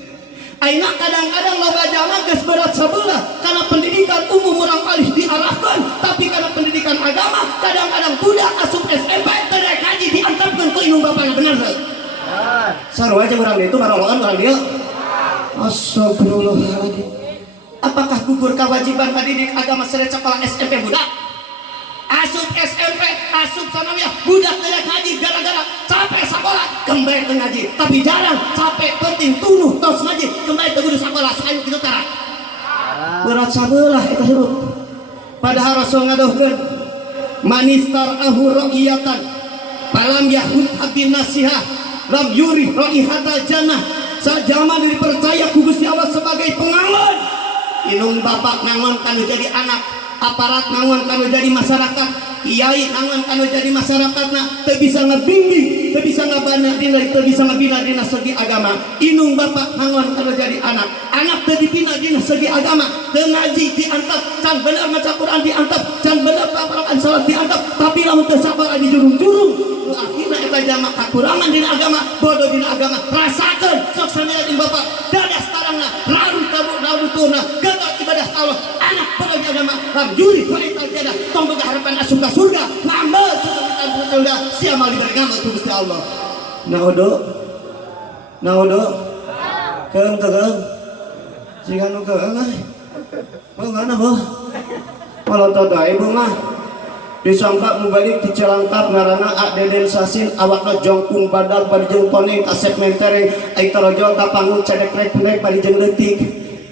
ayeuna kadang-kadang loba jamaah geus berat sabeula karena pendidikan umum barangkali diarahkan tapi karena pendidikan agama kadang-kadang budak asup SMP teu daek haji diantapkeun ku indung bapana bener teu sarua aja urang itu maroloan urang dieu astagfirullahaladzim apakah gugur kewajiban pendidik agama sere sekolah SMP budak asup SMP, asup sanawiyah, budak tidak ngaji gara-gara capek sekolah, kembali ke ngaji. Tapi jarang capek penting tunuh tos ngaji, kembali ke guru sekolah sayu kitu tara. Berat sabelah eta hirup. Padahal Rasul ngadohkeun manistar ahu ra'iyatan palam yahud abin nasihah lam yuri ra'ihatal jannah sajama dipercaya ku Gusti Allah sebagai pengawan. Inung bapak ngangon kanu jadi anak aparat nangon kanu jadi masyarakat kiai nangon kanu jadi masyarakat teu bisa ngabimbing teu bisa ngabana dina teu bisa ngabina dina segi agama inung bapak nangon kanu jadi anak teu dibina dina segi agama teu ngaji diantap can bener maca Quran diantap can bener paparan salat diantap tapi lamun teu sabar di jurung-jurung akhirna eta jama kakurangan dina agama bodoh dina agama rasakeun sok samira jeung bapak dadas tarangna larut tabutuna gagal ibadah Allah anak bodoh di agama juri wanita jadah tong boga harapan asup ka surga ngambel surga siamal diberi ngambel ku Gusti Allah naodo keung teu keung sing anu keung mau ngana boh Kalau tada ibu mah disangka mubalik dicelangkap ngarana Deden Sasin awakna jongkung badal parijeng koning asep mentereng ai tarojol ka panggung cedek rek parijeng leutik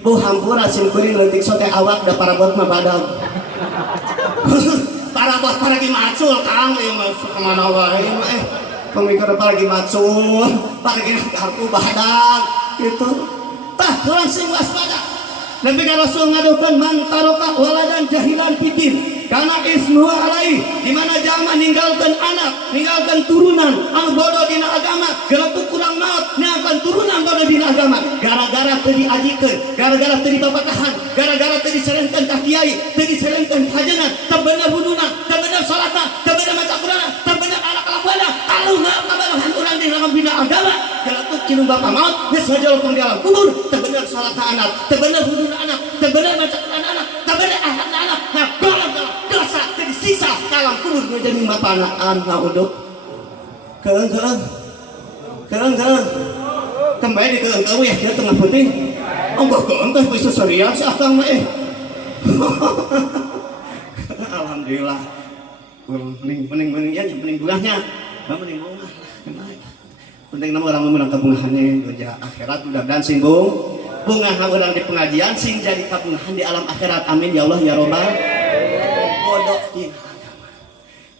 bu hampura sim kuring leutik sote awak da parabot mah badal parabot paragi macul kang ieu mah kemana wae mah pemikir paragi macul paragi kartu badal gitu tah urang sing waspada Nabi Rasul ngadukeun man taroka waladan jahilan fitin karena ismu alai di mana jalma ninggalkeun anak ninggalkeun turunan anu bodoh dina agama geuleuk kurang maot ninggalkeun turunan bodoh dina agama gara-gara teu diajikeun gara-gara teu dibabatahan gara-gara teu diserengkeun ka kiai teu diserengkeun ka jenengan teu bener wuduna teu bener salatna teu bener maca Qur'anna teu bener ala kalakuanna kalungna kabarahan urang dina bina agama geuleuk kinu bapa maot geus ngajol pang di alam kubur teu bener salatna anak teu bener wuduna anak teu bener maca Qur'an anak teu bener akhlakna anak nah dosa jadi sisa kalang kubur menjadi bapana anak uduk keung kembali di keung ya dia tengah putih onggoh keung teh bisa serius akang mah alhamdulillah mending ya mending bungahnya mending bungah penting nama orang memenang kebungahannya dunia akhirat udah dan simbung bunga orang di pengajian sing jadi kabungahan di alam akhirat amin ya Allah ya robbal bodoh dina agama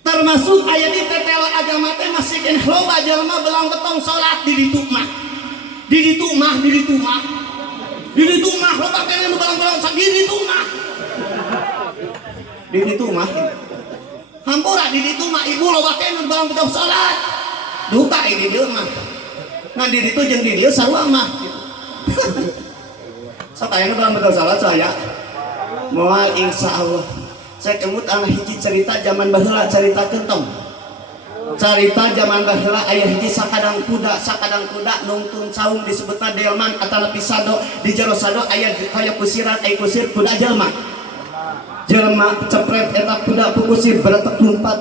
termasuk ayat di tetela agama teh masih keneh loba jelema belang betong salat di ditu mah loba keneh nu belang-belang di ditu mah hampura di ditu mah ibu loba keneh nu belang betong salat duka di dieu mah ngan di ditu jeung di dieu sarua mah sok aya nu belang betong salat saya moal insyaallah saya kemut anak hiji cerita zaman baheula cerita kentong cerita zaman baheula aya hiji sakadang kuda nungtun saung disebutna delman atau pisado di jero sado aya kaya kusiran aya kusir kuda jelma cepret eta kuda kusir beretek lumpat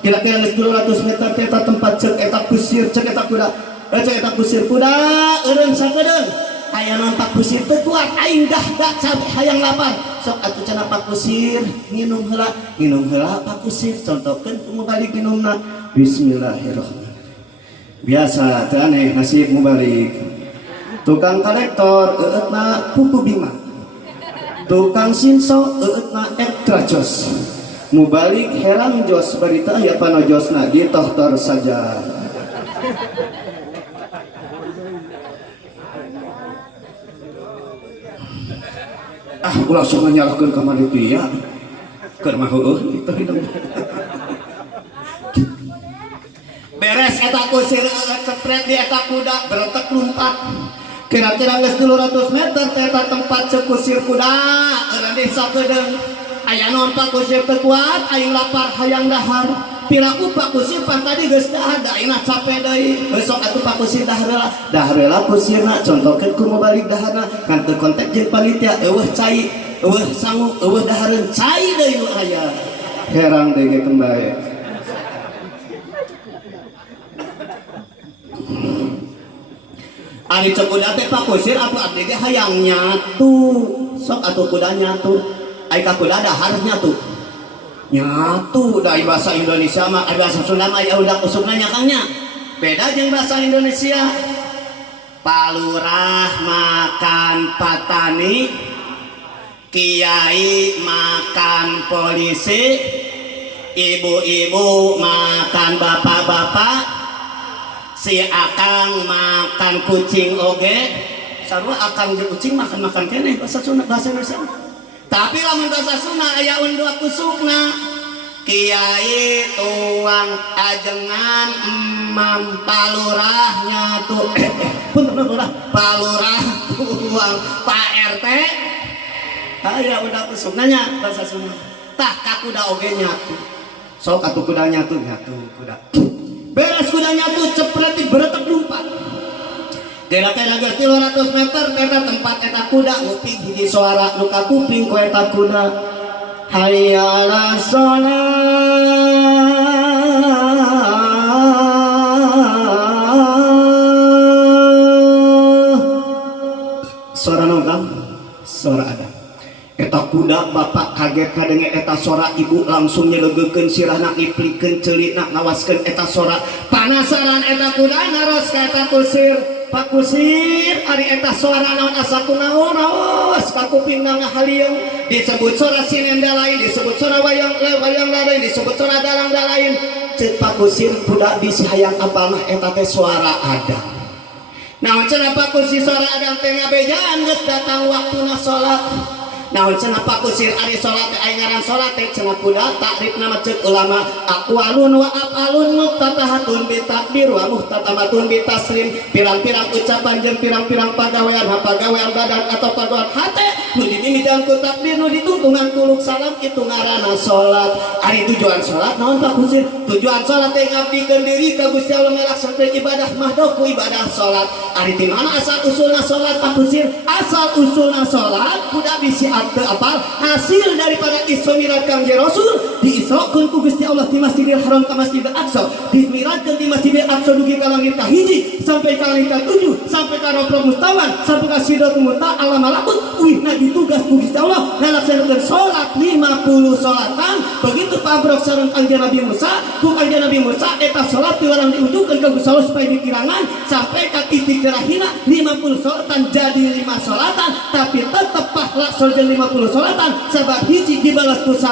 kira-kira 200 meter eta tempat cek eta kusir cek eta kuda cek eta kusir kuda eureun sakedeung aya naon pak kusir teu kuat aing dah hayang lapar sok atuh cenah pak kusir nginum heula pak kusir contohkeun kumaha balik minumna bismillahirrahmanirrahim biasa teu aneh nasib mubalik tukang kolektor eutna pupu bima tukang sinso eutna ekstra jos mubalik herang jos barita aya panojosna ditohtor saja ulah sok nyalahkeun ka malitia keur mah heueuh kitu hidup beres eta kusir cepret di eta kuda beretek lumpat kira-kira geus 200 meter eta tempat kusir kuda eureun deui sakedeung aya naon pak kusir teu kuat aing lapar hayang dahar piraku pak kusir pan tadi geus dahar da aing capek deui besok atuh pak kusir dahar heula kusirna contohkeun kumaha balik daharna kan teu kontak jeung panitia eueuh cai eueuh sangu eueuh dahareun cai deui nu aya herang deui kembali ari cek kuda teh pak kusir atuh abdi ge hayang nyatu sok atuh kuda nyatu ai ka kuda dahar nyatu dari bahasa Indonesia mah bahasa Sunda mah ya udah usupna nyakangnya beda jeung bahasa Indonesia palurah makan patani kiai makan polisi ibu-ibu makan bapak-bapak si akang makan kucing oge sarua akang jeung kucing makan keneh bahasa Sunda bahasa Indonesia tapi lamun bahasa Sunda aya undua kusukna kiai tuang ajengan emam palurahnya tuh palurah tuang Pak RT aya undua kusukna nya bahasa Sunda tah kakuda oge nyatu sok atuh kuda nyatu kuda beres kuda nyatu cepret beretek lumpat kira-kira 300 meter eta tempat eta kuda nguping hiji suara nu ka kuping ku eta kuda hayya 'alas suara naon suara ada eta kuda bapak bapak kaget kadenge eta sora ibu langsung nyelegekeun sirahna ngiplikeun ceulina ngawaskeun eta sora panasaran eta kuda naros ka eta kusir Pak Kusir ari eta sora naon asa kunaon aos ka kuping ngahaliung disebut sora sinenda lain disebut sora wayang lain disebut sora dalang lain ceuk Pak Kusir budak bisi hayang apal mah eta teh suara adang naon cenah Pak Kusir suara adang teh ngabejaan geus datang waktuna salat naon cenah Pak Kusir ari salat teh aya ngaran salat teh cenah budak takrif nama ceuk ulama aqwalun wa afalun muftatahatun bi takbir wa muhtatamatun bi taslim pirang-pirang ucapan jeung pirang-pirang pagawean pagawean badan atau pagawean hate nu dimimitian ku takbir nu ditungtungan kuluk salam itu ngaranna salat ari tujuan salat naon Pak Kusir tujuan salat teh ngabdikeun diri ka Gusti Allah ngalaksanakeun ibadah mahdoh ku ibadah salat ari ti mana asal usulna salat Pak Kusir asal usulna salat kuda bisi apal hasil daripada Isra Mi'raj Kangjeng Rasul diisrokeun ku Gusti Allah di Masjidil Haram ka Masjidil Aqsa dimi'rajkeun di Masjidil Aqsa dugi ka langit kahiji sampai ka langit ka-7 sampai ka Rabbul Mustawan sampai ka Sidratul Muntaha alam malakut wih nah ditugas ku Gusti Allah ngalaksanakeun salat 50 salatan begitu pabrok sareng Kangjeng Nabi Musa ku Kangjeng Nabi Musa eta salat diwarang diujukeun ka Gusti Allah supaya dikirangan sampai ka titik terakhirna 50 salatan jadi 5 salatan tapi tetep pahala sareng 50 salatan sebab hiji dibalas ku 10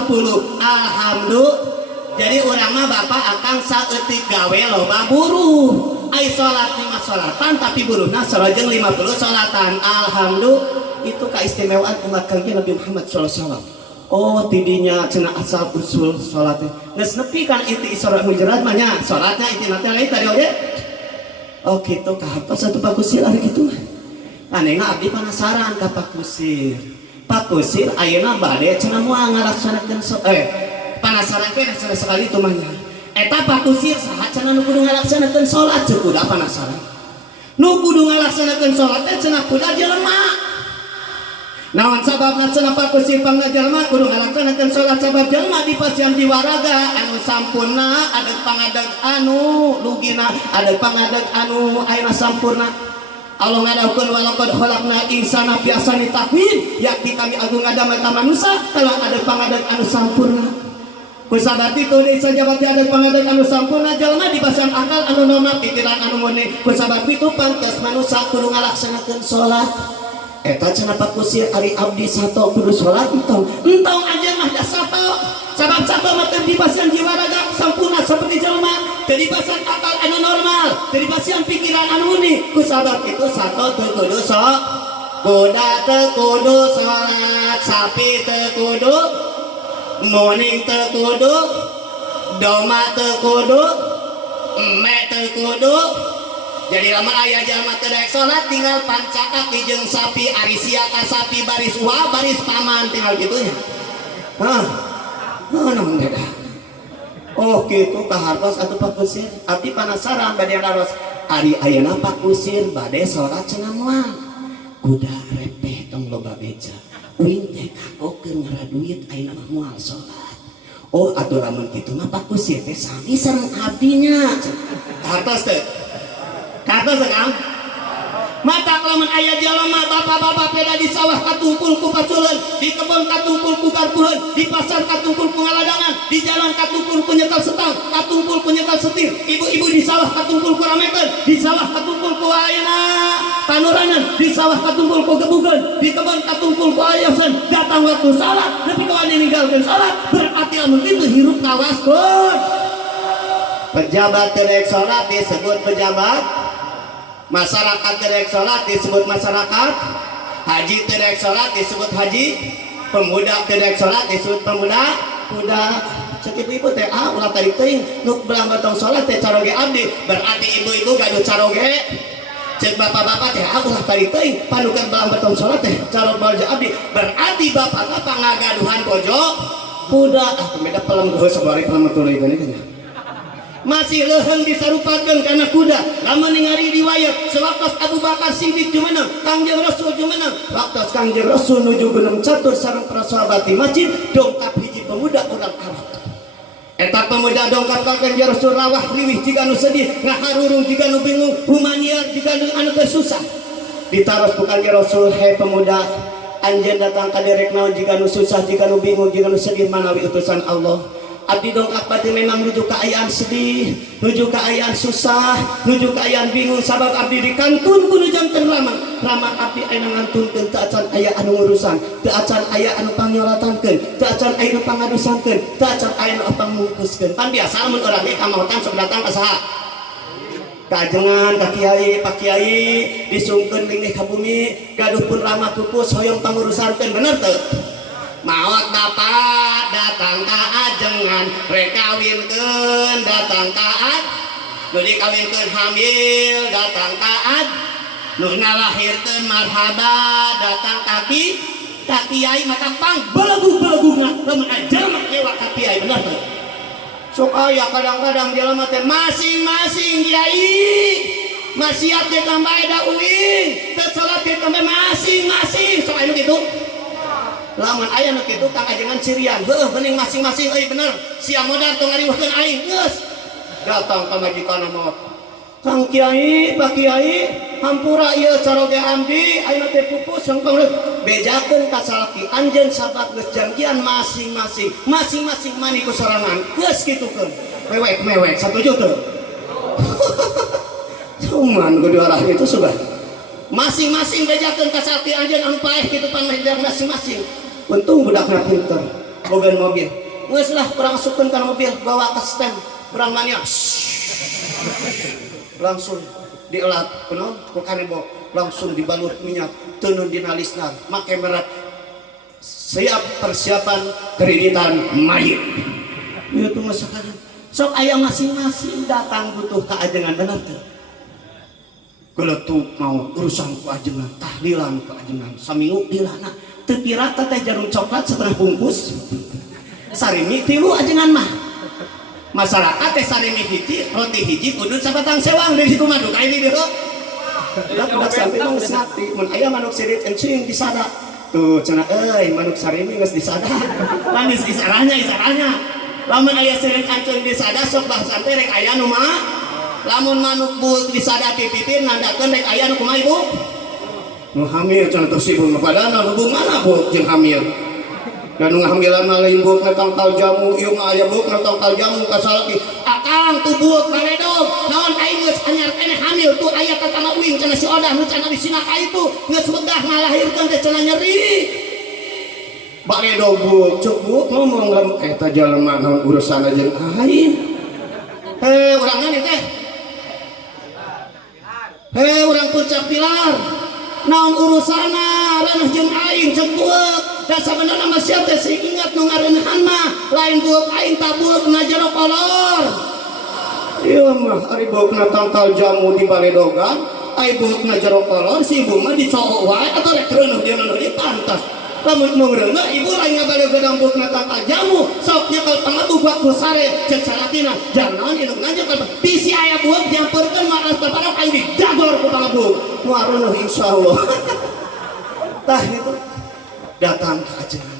alhamdulillah jadi urang mah bapak akang saeutik gawe loba buruh ai salat 5 salatan tapi buruhna sareng 50 salatan alhamdulillah itu keistimewaan umat Kangjeng Nabi Muhammad SAW oh tidinya cenah asal usul salatnya geus nepi kan itu Isra Mi'raj mah nya salatnya itu nanti lain tadi oge oh kitu kahartos satu Pak Kusir ari kitu anehna abdi penasaran ka Pak Kusir Pak Kusir ayeuna bade cenah moal ngalaksanakeun panasaran teh cenah sekali itu mah nya eta Pak Kusir saha cenah nu kudu ngalaksanakeun salat ceuk kuda penasaran nu kudu ngalaksanakeun salat teh cenah kuda jelema naon sababna cenah Pak Kusir pangna jelema kudu ngalaksanakeun salat sabab jelema di pasieun jiwaraga anu sampurna adeg pangadeg anu lugina adeg pangadeg anu ayeuna sampurna Allah ngadaukeun walaqad khalaqna insana fi ahsani taqwim yakti kami agung ngadamel ka manusia kalau ada pangadeg anu sampurna kusabab itu deui sajabati ada pangadeg anu sampurna jalma dipasang akal anu normal pikiran anu murni kusabab itu pantes manusia kudu ngalaksanakeun salat eta cenah Pak Kusir ari abdi sato kudu salat entong aja mah da sato sabab sato mah teu dipasang jiwa raga sampurna seperti jalma teu dipasang akal anu normal teu dipasang pikiran anu murni kusabab itu sato teu kudu kuda teu kudu salat sapi teu kudu moning teu kudu doma teu kudu emek teu kudu jadi lamun aya jalma teu daek salat tinggal pancakak jeung sapi ari sia ka sapi baris uha baris paman tinggal kitu nya naon beda oh kitu kahartos atuh Pak Kusir abdi penasaran bade naros ari ayeuna Pak Kusir bade salat cenah moal kuda repeh tong loba beja uing teh kagokeun ngaraduit ayeuna mah moal salat oh atuh lamun kitu mah Pak Kusir teh sami sareng abdinya kahartos teh kahartos Kang mata lamun aya jalema bapak-bapak peda di sawah katumpul ku paculeun di kebon katumpul ku karpuheun di pasar katumpul ku ngaladangan di jalan katumpul ku nyekel setang katumpul ku nyekel setir ibu-ibu di sawah katumpul ku ramekeun di sawah katumpul ku ayeuna tanuranan di sawah katumpul ku gebugeun di kebon katumpul ku ayasan datang waktu salat tapi kalau ninggalkeun salat berarti lamun kitu hirup kawaskun pejabat teu daek salat disebut pejabat masyarakat terek salat disebut masyarakat haji terek salat disebut haji pemuda terek salat disebut pemuda kuda cek ibu teh ulah tadi teuing nu belang batong salat teh caroge abdi berarti ibu-ibu gaduh caroge cek bapak-bapak teh ulah tadi teuing panukeun belang batong salat teh caroge bojo abdi berarti bapak-bapak ngagaduhan bojo kuda beda pelem geus sabari pelem tuluy teh nya masih leuheung disarupakeun kana kuda lamun ningali riwayat sewaktos Abu Bakar Siddiq jumeneng Kangjeng Rasul jumeneng waktos Kangjeng Rasul nuju gunung catur sareng para sahabat di masjid dongkap hiji pemuda urang Arab eta pemuda dongkap ka Kangjeng Rasul rawah riwih jiga nu sedih ngaharurung jiga nu bingung humaniar jiga nu anu teu susah ditaros ku Kangjeng Rasul he pemuda anjeun datang ka derek naon jika nu susah jika nu bingung jika nu sedih manawi utusan Allah. Abdi dongkak pati memang nuju keayaan sedih, nuju keayaan susah, nuju keayaan bingung sabab abdi dikantun ku janten rama abdi aya ngantunkeun teu acan aya anu ngurusan, teu acan aya anu pangyolatankeun, teu acan aya anu pangadusankeun, teu acan aya anu pangmungkuskeun. Pan biasa mun urang ge kamotan sok datang ka saha? Kajengan ka kiai, pak kiai disungkeun lingih ka bumi, gaduh pun rama pupus hoyong pangurusankeun bener teu? Maot bapak datang ka ajengan rekawinkeun datang ka ad nu dikawinkeun hamil datang ka ad nu ngalahirkeun marhaba datang ka kiai mata pang belegu-beleguna lamun ajalma nyewa ka kiai bener teu sok aya kadang-kadang jelema teh masing-masing kiai maksiat teh tambahe da uing teu salat teh tambahe masing-masing sok aya kitu. Lamun aya nu kitu kang ajengan sirian heuh geuning masing-masing euy bener sia modal tong ngariweuhkeun aing geus datang ka majikanna maot Kang Kiai Pak Kiai hampura ieu caroge abdi ayeuna teh pupus sangkong bejakeun ka salaki anjeun sabab geus janjian masing-masing mani ku sorangan geus kitukeun mewek satuju teu cuman kudu arah itu sudah masing-masing bejakeun ka salaki anjeun anu paeh kitu pan masing-masing. Untung budakna pinter, bogan mobil. Geus lah kurang masukkeun ka mobil, bawa ke stand, urang mania. Langsung dielat, kunaon? Ku kanebo, langsung dibalut minyak, teunun dina lisnar, make merat. Siap persiapan kreditan mayit. Ieu tuh masakaran. Sok aya masing-masing datang butuh ka ajengan bener teu? Geletuk mau urusan ku ajengan, tahlilan ku ajengan, saminggu dilana. Tepi rata teh jarum coklat setengah bungkus sarimi 3 ajengan mah masyarakat teh sarimi hiji roti hiji kudu sabatang sewang dari situ madu kayak ini deh udah sampai nang ngati mun aya manuk sirit encing disada tuh cenah euy manuk sarimi geus disada manis isaranya lamun aya sirit encing disada sok bahsan teh rek aya nu mah lamun manuk buuk disada pipitin nandakeun rek aya nu kumaha ibu nu hamil cenah tos ibu padahal hubung mana bu jeung hamil dan nu hamilan mah lain buuk na tangkal jamu ieu mah aya buuk na tangkal jamu ka salaki akang tuh buuk baledog naon aing geus anyar keneh hamil tuh aya tatangga uing cenah si odah nu cenah disina ka itu geus wedah ngalahirkeun teh cenah nyeri baledog buuk cuk buuk ngomong lem eta jalema naon urusan jeung aing urang teh urang puncak pilar naon urusana ranah jeung aing cek bueuk da sabenerna mah sia teh ingat nu ngareunhan mah lain bueuk aing tabueuk na jero kolor ieu mah ari bueukna tangkal jamu di baledogan ai bueukna jero kolor si ibu mah dicoo wae atuh rek reuneuh dia nu dipantas lamun meureuneuh ibu lain ngabaledogan bueukna tangkal jamu sok nyekel pangabu buat ku sare cek salatina jangan induk ngajak bisi aya bueuk nyamperkeun maras kepada aing dijagor ku pangabu warono insyaallah tah itu datang ke ajengan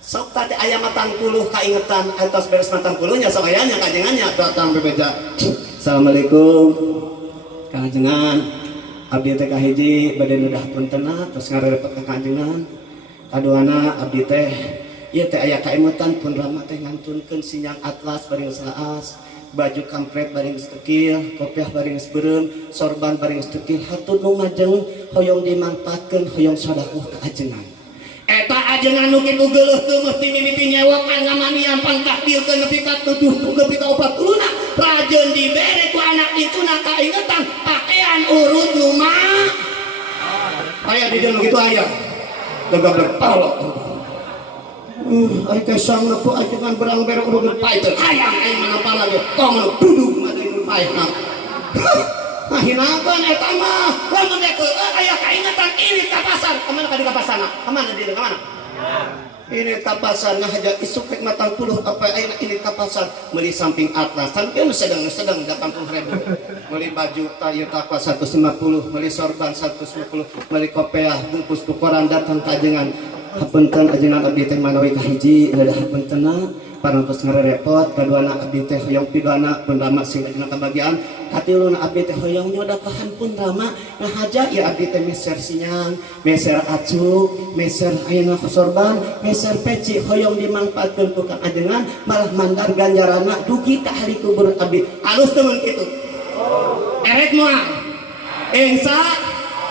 sok tadi aya matang puluh kaingetan atas beres matang puluhnya sok ayanya kajengannya datang bebeja assalamualaikum kajengan abdi teh kahiji bade nudah puntenna terus ngarepet ka kajengan kaduana abdi teh ieu teh aya kaemutan pun rama teh ngantunkeun sinyang atlas bari selaas baju kampret bari geus tekil kopiah bari geus beureum sorban bari geus tekil hatur nu ngajeng hoyong dimanfaatkeun hoyong sedekah ka ajengan eta ajengan nu kitu geuleuh teu mesti mimiti nyewakan ngamanian pangtakdirkeun nepi ka 7 nepi ka 40 rajeun dibere ku anak dituna kaingetan pakaian urut nu mah aya di dieu kitu aya gagap palok ay kesang na po ay kan berang berang urut paite ayang ay mana pala ge tong duduk mati pae na hinapan eta mah lamun dek aya kaingatan ini ka pasar kemana ka di pasarna kemana di kemana ini ka pasar nah aja isuk rek matang puluh apa aya ini ka pasar meuli samping atlas sampeun sedang 80.000 meuli baju tayu takwa 150 meuli sorban 150 meuli kopiah bungkus ku koran datang kajengan hapunten ajengan abdi teh manawi kahiji udah hapuntenna parantos ngarepot kaduana abdi teh hoyong pidana pun lama sing ajengan kabagian hati ulun abdi teh hoyong nyoda kahanpun rama ngahaja ya abdi teh meser sinyang meser acuk meser ayeuna sorban meser peci hoyong dimangpaatkeun ku Kang Ajengan malah mandar ganjarana dugi ka hari kubur abdi halus temen kitu erek moal engsa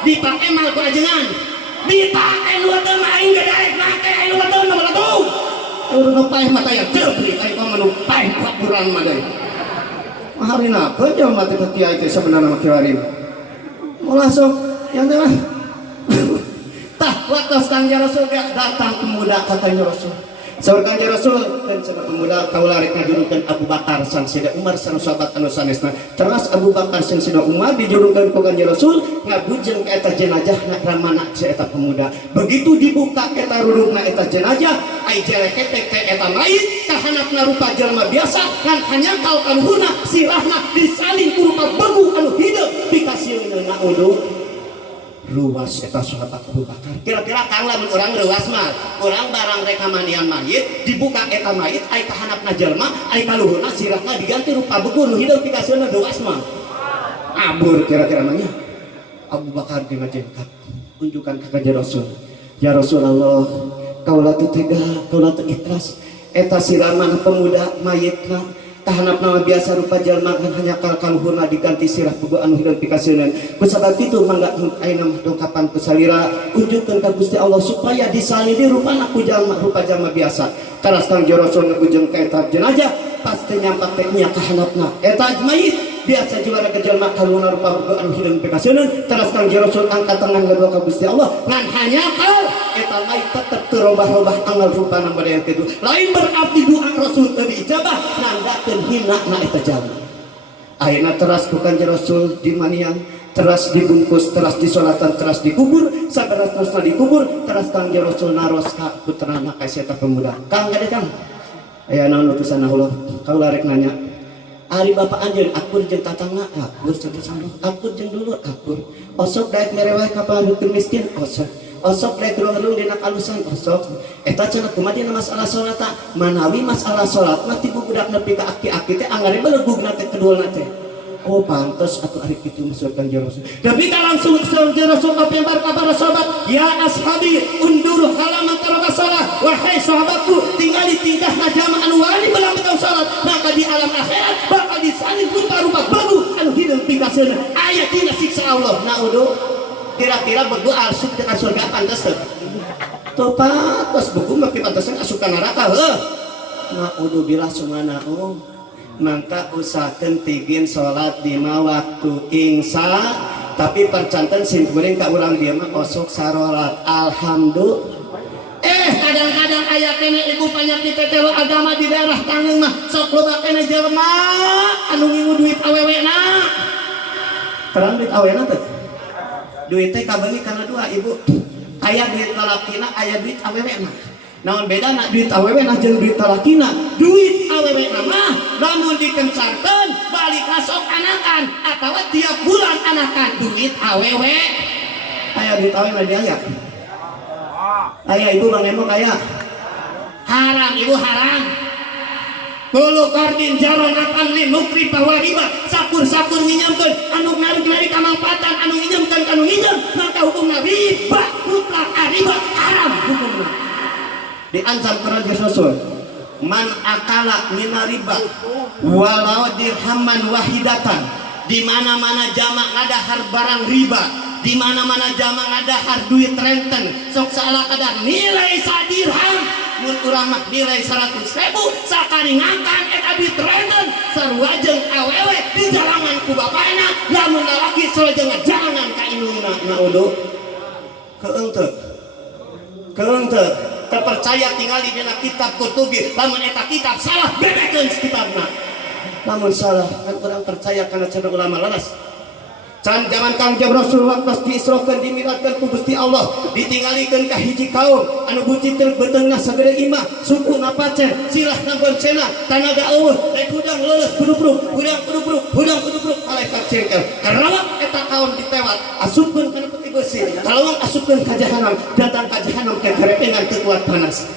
dipake mal ku Ajengan dipake nu teu main gadaek make anu teu nu balatung urang paeh mata ya ceupri ai pamanu paeh kuat mah deui harina kerja mati ke kiai teh sebenarnya mah kiai mau langsung yang teh tah waktu Kanjeng Rasul datang pemuda katanya Rasul saur Kanjeng Rasul dan sahabat pemuda kaula rek ngajurukeun Abu Bakar sang Sida Umar sang sahabat anu sanesna terus Abu Bakar sang Sida Umar dijurukeun ku Kanjeng Rasul ngabujeng ka eta jenazahna ramana si eta pemuda begitu dibuka eta rurugna eta jenazah ai jelek teh eta mayit kahanapna rupa jelema biasa kan hanya kal kaluhuna sirahna disalin ku rupa begu anu hideung dikasieun na udu luas eta sahabat Abu Bakar kira-kira kang lamun urang luas mah urang barang rek mandian mayit dibuka eta mayit ai kahanapna jelema ai kaluhurna sirahna diganti rupa begu nu hideung dikasieun luas mah abur kira-kira mah nya Abu Bakar jeung ngajengkat unjukan ka Kanjeng Rasul ya Rasulullah kaula teu tega kaula teu ikhlas eta siraman pemuda mayitna kahanapna biasa rupa jalma hanya kaluhurna diganti sirah pugu anu hideung pikasieun ku sabab kitu mangga ayeuna mah dongkapan ku salira unjukkeun ka Gusti Allah supaya disaliri rupana ku jalma rupa jalma biasa taras Kanjeng Rasul ngujeng ka eta jenazah pasti nyampak teh nya kahanapna eta mayit biasa juara ke jalma kaluhurna rupa pugu anu hideung pikasieun taras Kanjeng Rasul angkat tangan ngadua ka Gusti Allah ngan hanya kal eta mayit tetep teu robah-robah anggal rupana bade kitu lain berarti doa Rasul teu diijabah nandakeun hina na eta jalma ayeuna teras ku Kanjeng Rasul dimanian teras dibungkus teras disolatan teras dikubur saberatosna dikubur teras Kanjeng Rasul naros ka putrana ka eta pemuda Kang gade Kang aya naon utusan Allah kaula rek nanya ari bapak anjeun akur jeung tatangna akur jeung sambuh akur jeung dulur akur osok daek mereweh ka panutur miskin osok daek ruang-ruang dina kalusan osok eta cenah kumaha dina masalah salat manawi masalah salat mah ti budak nepi ka aki-aki teh angare belegugna teh kedulna teh oh pantes atuh ari kitu masuk Kanjeng Rasul dan kita langsung Kanjeng Rasul kapebar ka para sahabat ya ashabi undur halaman taraka salat wahai sahabatku tinggali tingkahna jamaah anu wali belang betong salat maka di alam akhirat bakal disalin rupa-rupa baru anu hideung pikasieun aya dina siksa Allah naudu kira-kira begu asup ka surga pantes teu teu pantes begu mah pantesan asup ka neraka heuh naudu billah sumana maka usahakeun tigin salat dina waktu ingsa tapi percanten simkuring ka urang dieu mah osok sarolat alhamdulillah kadang-kadang aya kene ibu panyakit tetelo agama di daerah Tangeung mah sok loba kene jelema anu ngingu duit awewena terang duit awewena teh duit teh kabeuli kana dua ibu aya duit lalakina aya duit awewena naon bedana duit awewena jeung duit lalakina duit awewena mah lamun dikencarkeun balik sok anakan atawa tiap bulan anakan duit awewe aya duit awewena di aya ibu Bang Emo aya haram ibu haram Bulu kardin jaron akan linukri pawariba sakur-sakur nginyamkeun anu narik-narik kamampatan anu nginyamkeun anu nginyam maka hukumna riba mutlak riba haram hukumna diancam Kanjeng Rasul man akala mina riba walau dirhaman wahidatan di mana-mana jamak ngadahar barang riba di mana-mana jamak ngadahar duit renten sok salah kadar nilai sadirham mun urang mah nilai 100.000 sakali ngangkan eta duit renten sarua jeung awewe di jalangan ku bapana lamun lalaki sarua jangan ka indungna naudu keung teu terpercaya tinggal di dina kitab kutubi lamun eta kitab salah bedakeun kitabna lamun salah kan urang percaya kana cara ulama laras can zaman Kanjeng Rasul waktu diisrokeun dimiratkeun ku Gusti Allah ditinggalikeun ka hiji kaum anu bucit teu beteungna sagede imah suku na pacen silahna goncena tanaga eueuh rek hudang leuleus kudubruk hudang kudubruk malaikat cengkel karawak eta kaum ditewat asupkeun kana peti besi kalawang asupkeun ka jahanam datang ka jahanam teh karepengan teu kuat panas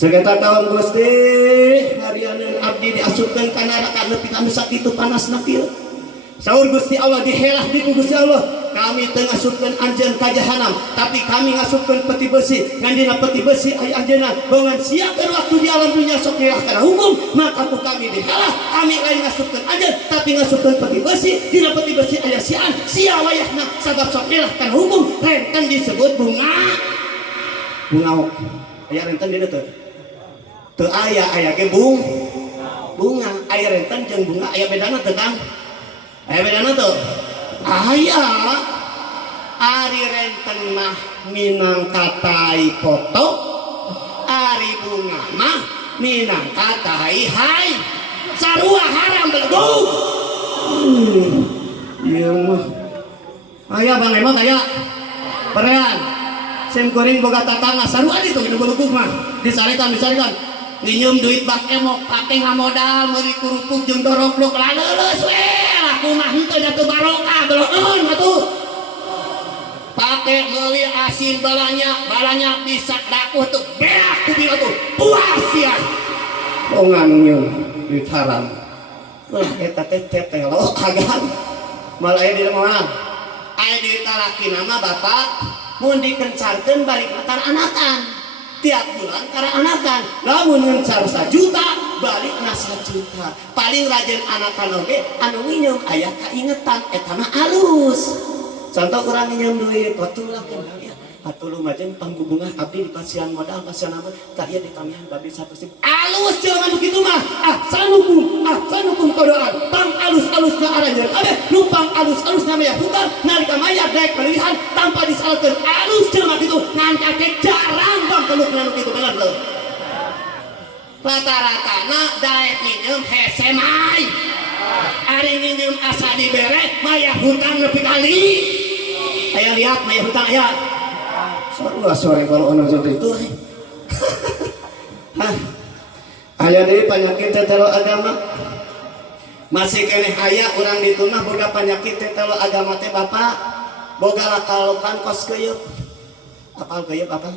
sageta kaum Gusti harianeun abdi diasupkeun ka neraka nepi ka nu sakitu panasna kieu Saur Gusti Allah dihelah di Gusti Allah, kami teu ngasupkeun anjeun ka jahanam, tapi kami ngasupkeun peti besi. Ngan dina peti besi aya anjeunna bongan sia keur waktu di alam dunya sok dihelah kana hukum, maka ku kami dihelah, kami lain ngasupkeun anjeun tapi ngasupkeun peti besi. Dina peti besi aya siaan, sia wayahna sabab sok dihelah kana hukum, renten disebut bunga. Bunga aya renten dina teu? Teu aya ge bunga, aya renten jeung bunga aya bedana teu Kang? Aya bedana tuh. Aya ari renten mah minangka tai foto, ari bunga mah minangka tai hai. Sarua haram belegu. Ieu mah. Aya Bang Emot aya. Perean. Sim kuring boga tatangga sarua ditu di belegu mah. Disarekan. Nginum duit Bang Emot pake ngamodal meuri kurupuk jeung doroblok laleuleus we. Kumah henteu da teu barokah beuleueun atuh. Pake meuli asin balanya bisa dakuh tuh beak ku bieu tuh puas ya. Ongan nyeun duit haram. Ulah eta teh tetelo agan. Mal aya di mana? Aya di talakina mah bapak mun dikencarkeun balik matar anakan. Tiap bulan karena anakan, lamun ngencar 1 juta balik na 1 juta. Paling rajin anakan oge anu nginum aya kaingetan eta mah alus. Contoh urang nginum duit batulah kan ya. Atuh lu majen panggubungah abdi di pasian modal pasian apa tah ieu ditamihan babi 1 sim. Alus jangan begitu mah. Sanukum kodoan. Pang alus-alus na aranjeun. Abeh nu pang alus-alus na maya hutang nalika mayar daek palihan tanpa disalahkeun. Alus jangan gitu ngan kakek jarang bang keluk nanu kitu bener leuh. Rata-ratana daek nginum hese mai. Ari nginum asa dibere maya hutang nepi kali. Aya lihat maya hutang aya. Sore kalau ono seperti itu. Aya deui panyakit tetelo agama. Masih keneh aya urang ditu mah boga panyakit tetelo agama teh Bapak. Boga lakalokan kos keuyeub. Apal keuyeub apa?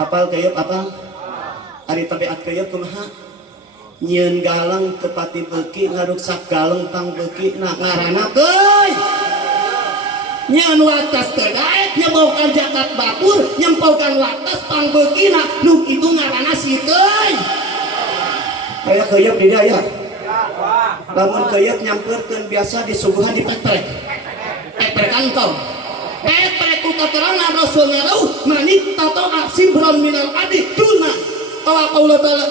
Apal keuyeub apa? Ari tabiat keuyeub kumaha? Nyieun galang teu pati beuki ngaruksak galeng pang beuki na ngaranna keuy. Nyan watas terdaek nyebokan jakat batur nyempokan watas pangbekina nu itu ngaranna siteuy. Aya keuyeub di dia ya. Lamun keuyeub nyampeurkeun biasa disuguhan di peprek. Peprek angkong. Peprek ku katerangan Rasulullah manit tato asibron minal adi duna. Allah taala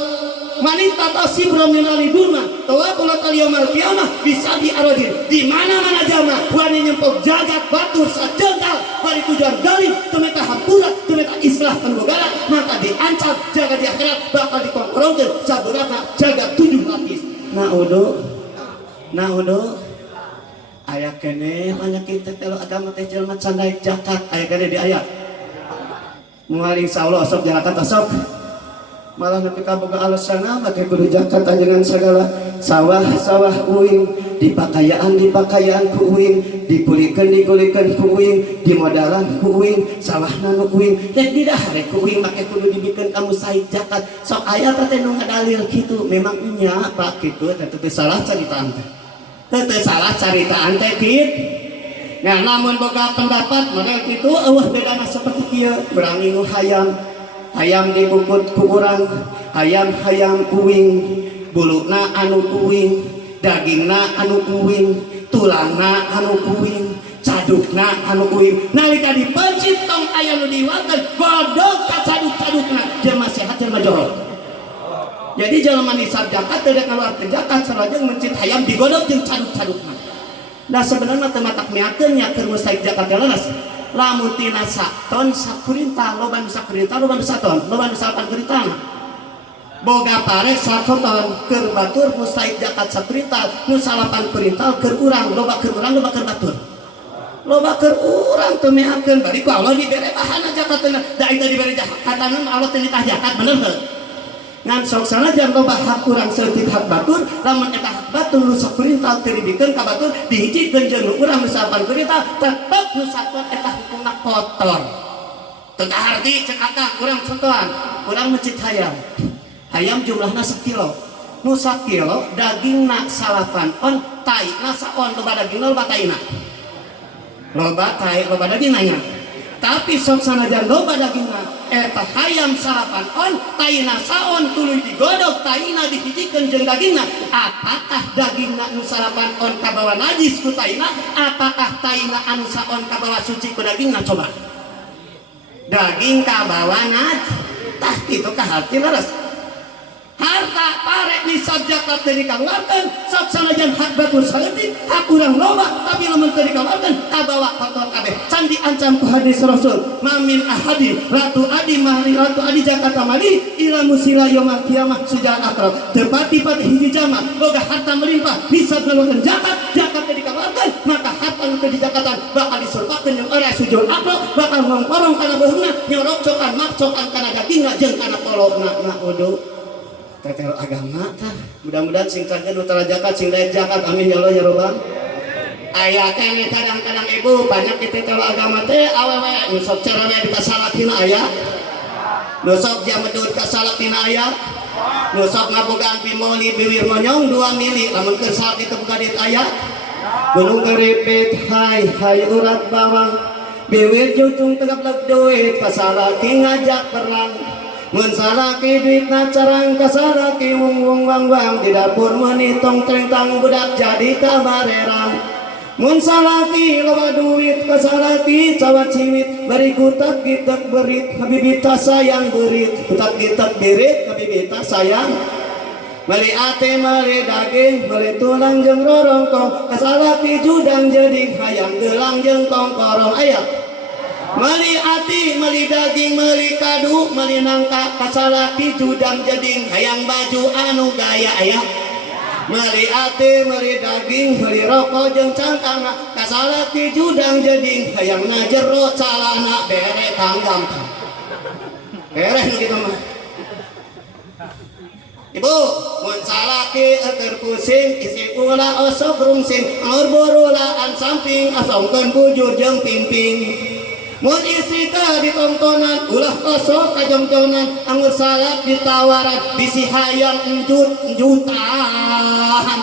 manit tato asibron minal duna. Allah taala yaumul qiyamah bisa diarodin di mana-mana jama wani nyempok jagat batur sajengkal bari tujuan galing temeta hampura temeta islah penbogala maka diancam jagat di akhirat bakal dikongkorongkeun sabeurana jagat 7 lapis. Naudo aya keneh panyakit tetelo agama teh jelema can daek zakat aya keneh di ayat. Moal insyaallah sok zakat sok malah nepi ka boga alasana make kudu zakat anjeungan sagala sawah uing dipakayaan ku uing dipulikeun ku uing dimodalan ku uing sawahna nu uing teh didahare ku uing make kudu dibikeun kamu said zakat sok aya teh nu ngadalil kitu memang nya Pak kitu teh teu salah caritaan teh teu salah caritaan teh kitu. Nah namun boga pendapat model kitu eueuh bedana saperti kieu berangi nu hayam dibungkut ku urang hayam uing buluna anu uing dagingna anu uing tulangna anu uing cadukna anu uing nalika dipencit tong aya nu diwatkeun godog ka caduk-cadukna jelema sehat jelema jorok. Jadi jelema nisab zakat teu kaluar teh zakat sarojeng mencit hayam digodog jeung caduk-cadukna. Da sebenarnya teu matak miakeun nya keur musaik zakat leres. Lamun tina saton sakurintal loba nu sakurintal loba nu saton loba nu salapan kurintal boga pare saton keur batur musaid zakat sakurintal nu salapan kurintal keur urang loba keur batur loba keur urang teu meakeun bari ku Allah dibere bahana zakatna da itu dibere zakatna Allah teu ditah zakat bener heuh ngan sok sanajan loba hak urang seutik hak batur lamun eta hak batur nu sakurintal teu dibikeun ka batur dihijikeun jeung nu urang nu salapan kurintal tetep nu saton eta hukumna kotor. Teu kaharti cek akang urang contohan urang mencit hayam jumlahna 1 kilo nu sakilo dagingna salapan on taina saon loba dagingna loba taina loba tai loba dagingna nya tapi sok sanajan loba dagingna eta hayam salapan on taina saon tuluy digodog taina dihijikeun jeung dagingna apakah dagingna nu salapan on kabawa najis ku taina apakah taina anu saon kabawa suci ku dagingna coba daging kabawa najis tah kitu kahati leres harta parek nisab zakat teu dikaluarkeun sok sanajan hak batur saleutik hak urang loba tapi lamun teu dikaluarkeun kabawa kotor kabeh can diancam ku hadis Rasul mamin ahadin ratu adi mahri ratu adi zakat mali ila musila yaumil qiyamah sujal akrab tepati-pati hiji jama boga harta melimpah bisa ngaluarkeun zakat teu dikaluarkeun maka harta nu teu dizakatan bakal disurpakeun jeung ora sujul akrab bakal ngongkorong kana beuhna nyorok-cokan makcokan kana dagingna jeung kana polona na udu tetelo agama tah mudah-mudahan sing kagem utara zakat sing lain zakat amin ya Allah ya Rabbal aya teh kadang-kadang ibu banyak di tetelo agama teh awewe nu sok cara we dikasalakina aya nu sok jamedut kasalakina aya nu sok ngabogaan pimoli biwir monyong 2 mili lamun keur salat itu buka dit aya gunung keripit hai urat bawang biwir jutung tegap leg duit kasalaki ngajak perang mun salaki duitna carang kasaraki wung wang di dapur menitong trentang budak jadi kabarerang mun salaki loba duit kasalaki cawat ciwit bari kutak gitak berit habibita sayang berit kutak gitak berit habibita sayang meli ate meli daging meli tulang jeung rorongkong kasalaki judang jadi hayang gelang jeung tongkorong aya meli ati, meli daging, meli kadu, meli nangka kasalaki judang jeding hayang baju anu gaya aya meli ati, meli daging, meli rokok jeung cangkangna kasalaki judang jeding hayang najero calana bere tanggam bere nu kitu mah ibu mun salaki keur pusing isi ulah osok rungsing aur borula an samping asongkeun bujur jeung pimping mun isi teh ditontonan ulah kosok kajongjonan anggur salak ditawaran bisi hayang jutaan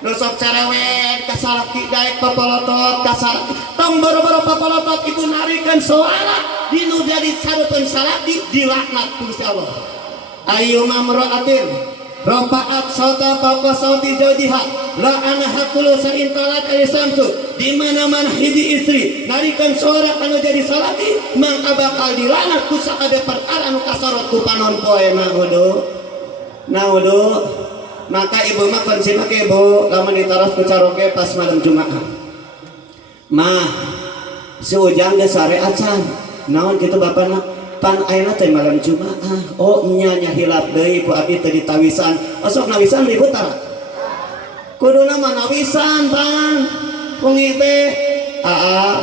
dosok cerewet kasalaki daek papolotot kasalaki tong boro-boro papolotot ibu narikeun soala dinu jadi sarepeun salaki dilaknat ku Gusti Allah ayu mamraatin rompaat sota papa sauti jodiha la anaha kulu saintalat alisamsu di mana-mana hiji istri narikan suara anu jadi salati maka bakal dilanat ku sakade perkara anu kasorot ku panon poe naudu maka ibu mah konsep ke ibu lamun ditaros ku caroge pas malam Jumat mah si ujang geus sare acan naon kitu bapana pan ayeuna teh malam Jumat oh nya hilap deui ku abdi teh ditawisan osok nawisan ribut tara kuduna mah nawisan pan wengi teh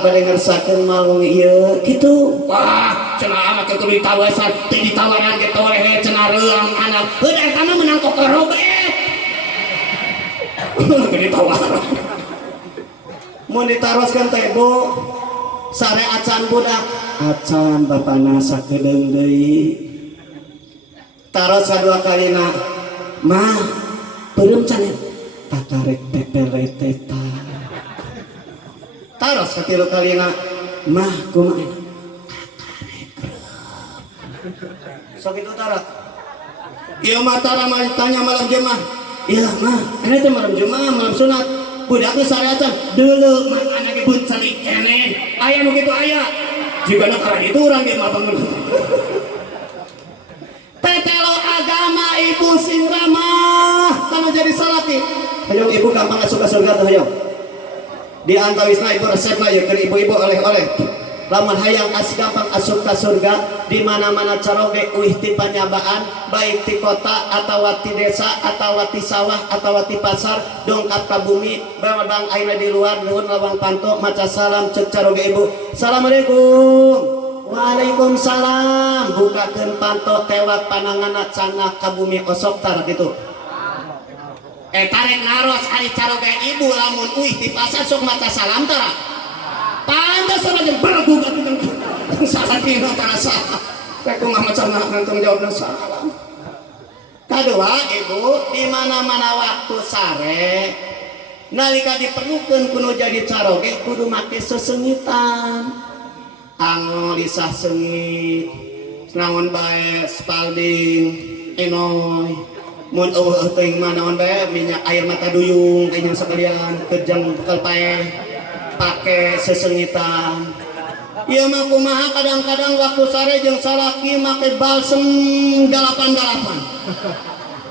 bade ngersakeun mal wengi ieu kitu wah cenah mah kitu ditawisan teh ditawaran ge toleh cenah reuang anak heuh eta mah menang kokorobet ditawaran mun ditaroskeun teh Bu sare acan budak acan bapana sakedeung deui taros kadua kalina mah peureum can takarek pepele teta taros katilu kalina mah kumaha takarek sok itu tara ieu mah tara mah tanya malam Jumat iya mah ini teh malam Jumat malam sunat budak geus sare acan deuleu mah anake bun celik keneh aya nu kitu aya jika nak arah itu orang dia mabang tetelo agama ibu sing ramah kana jadi salati hayong ibu gampang asup ka surga teh hayong di antawisna ibu resepna ya keur ibu-ibu oleh-oleh lamun hayang gampang asup ka surga di mana-mana caroge uih ti panyabaan baik ti kota atawa ti desa atawa ti sawah atawa ti pasar dongkap ka bumi bang aina di luar nuhun lawang panto maca salam ceuk caroge ibu assalamualaikum waalaikumsalam bukakeun panto tewak pananganna cangah ka bumi osok tar kitu tarek naros ari caroge ibu lamun uih ti pasar sok maca salam tara pantas sama jeung bergu gatuh salah dina tarasa rek kumaha macan ngantong jawabna salam Kedua, ibu, di mana-mana waktu sare nalika diperlukeun kudu jadi caroge kudu make sesengitan. Angol lisah sengit, naon bae spalding, enoy. Mun eueuh teuing mah naon bae minyak air mata duyung kayaknya sekalian kejang bekal pae pake sesengitan. Ieu mah kumaha kadang-kadang waktu sare jeung salaki make balsem dalapan-dalapan.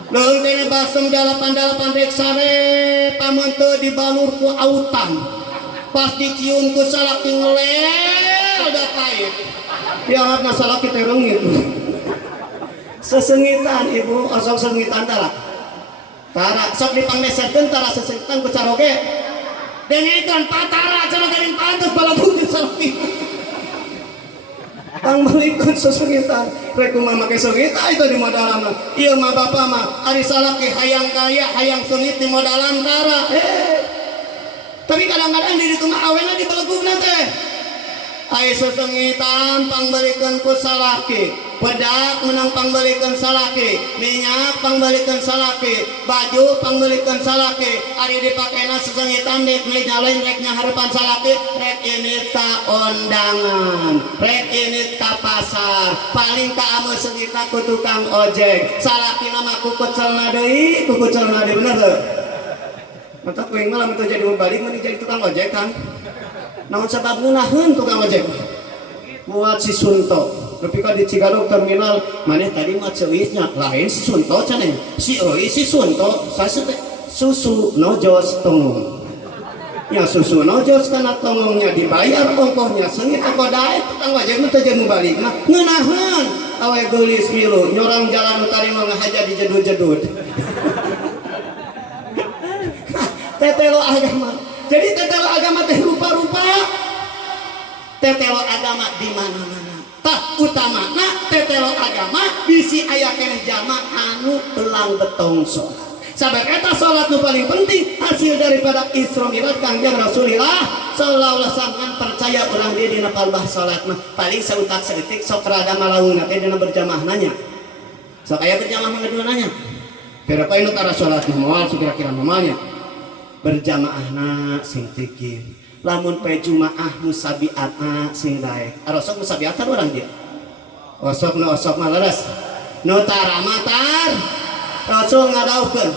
Leuweung kene balsem dalapan-dalapan rek sare pamun teu dibalur ku autan. Pas dicium ku salaki ngelel da pait. Piangat na salaki teh reungit. Sesengitan ibu, osok sengitan tara. Tara sok dipangmeserkeun tara sesengitan ku caroge. Dengekeun patara carogeun pantes balabuh salaki. Pangbalikeun sesengitan rek kumaha make sengit itu di modalan mah ieu mah bapa mah ari salaki hayang kaya hayang sengit di modalan tara tapi kadang-kadang di ditu mah awena dibelegugna teh aya sesengitan pangbalikeun ku salaki bedak menang pangbalikeun salaki minyak pangbalikeun salaki baju pangbalikeun salaki ari dipakena sesengitan dek meja lain rek nyaharepan salaki rek ini ta ondangan rek ini ta pasar paling ka ame sengitna ku tukang ojek salaki nama kukucelna deui bener teu mata kuing mah lamun teu jadi membalik mah jadi tukang ojek kan naon sabab ngeunaheun tukang ojek muat si Sunto tapi kan di Cigadog terminal maneh tadi mah ceuisnya lain si Sunto cenah si euy si Sunto sasete susu nojos tongong nya susu nojos kana tongongnya dibayar ongkohnya sengit kodae tukang ojek mah teu jeung balik mah ngeunaheun awe geulis milu nyorang jalan utari mah ngahaja di jedud-jedud tetelo agama jadi tetelo agama teh rupa-rupa tetelo agama di mana-mana tah utamana tetelo agama bisi aya keneh jama anu elang betongso sabab eta salat nu paling penting hasil daripada Isra Mi'raj Kangjeng Rasulullah sallallahu alaihi wasallam percaya urang dia dina palbah salat mah paling sautak saeutik sok rada malaweungna teh dina berjamaah nya sok aya berjamaah ngaduananya berapa anu tara salat moal kira-kira normalnya berjamaahna sing tinggi lamun pe jumaah musabiatna sing daek arosok musabiat kan urang dia osok mah leres nu tara matar Rasul ngadaukeun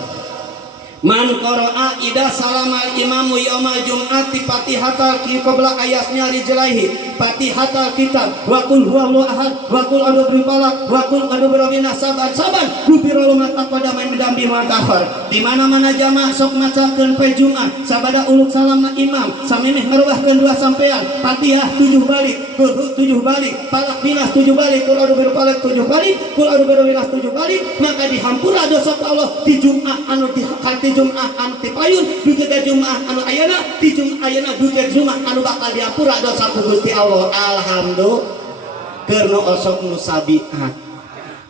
man qara'a ida salamal imamu yaumal jum'ati fatihatal qabla ayasnya rijlaihi fatihatal kitab wa qul huwallahu ahad wa qul a'udzu birabbil wa qul a'udzu birabbin nas saban gufirul ma taqaddama min dambi ma kafar di mana-mana jamaah sok macakeun poe Jumat sabada uluk salamna imam samemeh ngarubahkeun dua sampean Fatihah 7 balik qul 7 balik falaq binas 7 balik qul a'udzu birabbil 7 balik qul a'udzu birabbin nas 7 balik maka dihampura dosa Allah di Jumat anu di Jumat anu tipayun duke Jumat anu ayana di Jumat ayana duke Jumat anu bakal diampura dosa ku Gusti Allah alhamdulillah keur osok musabiat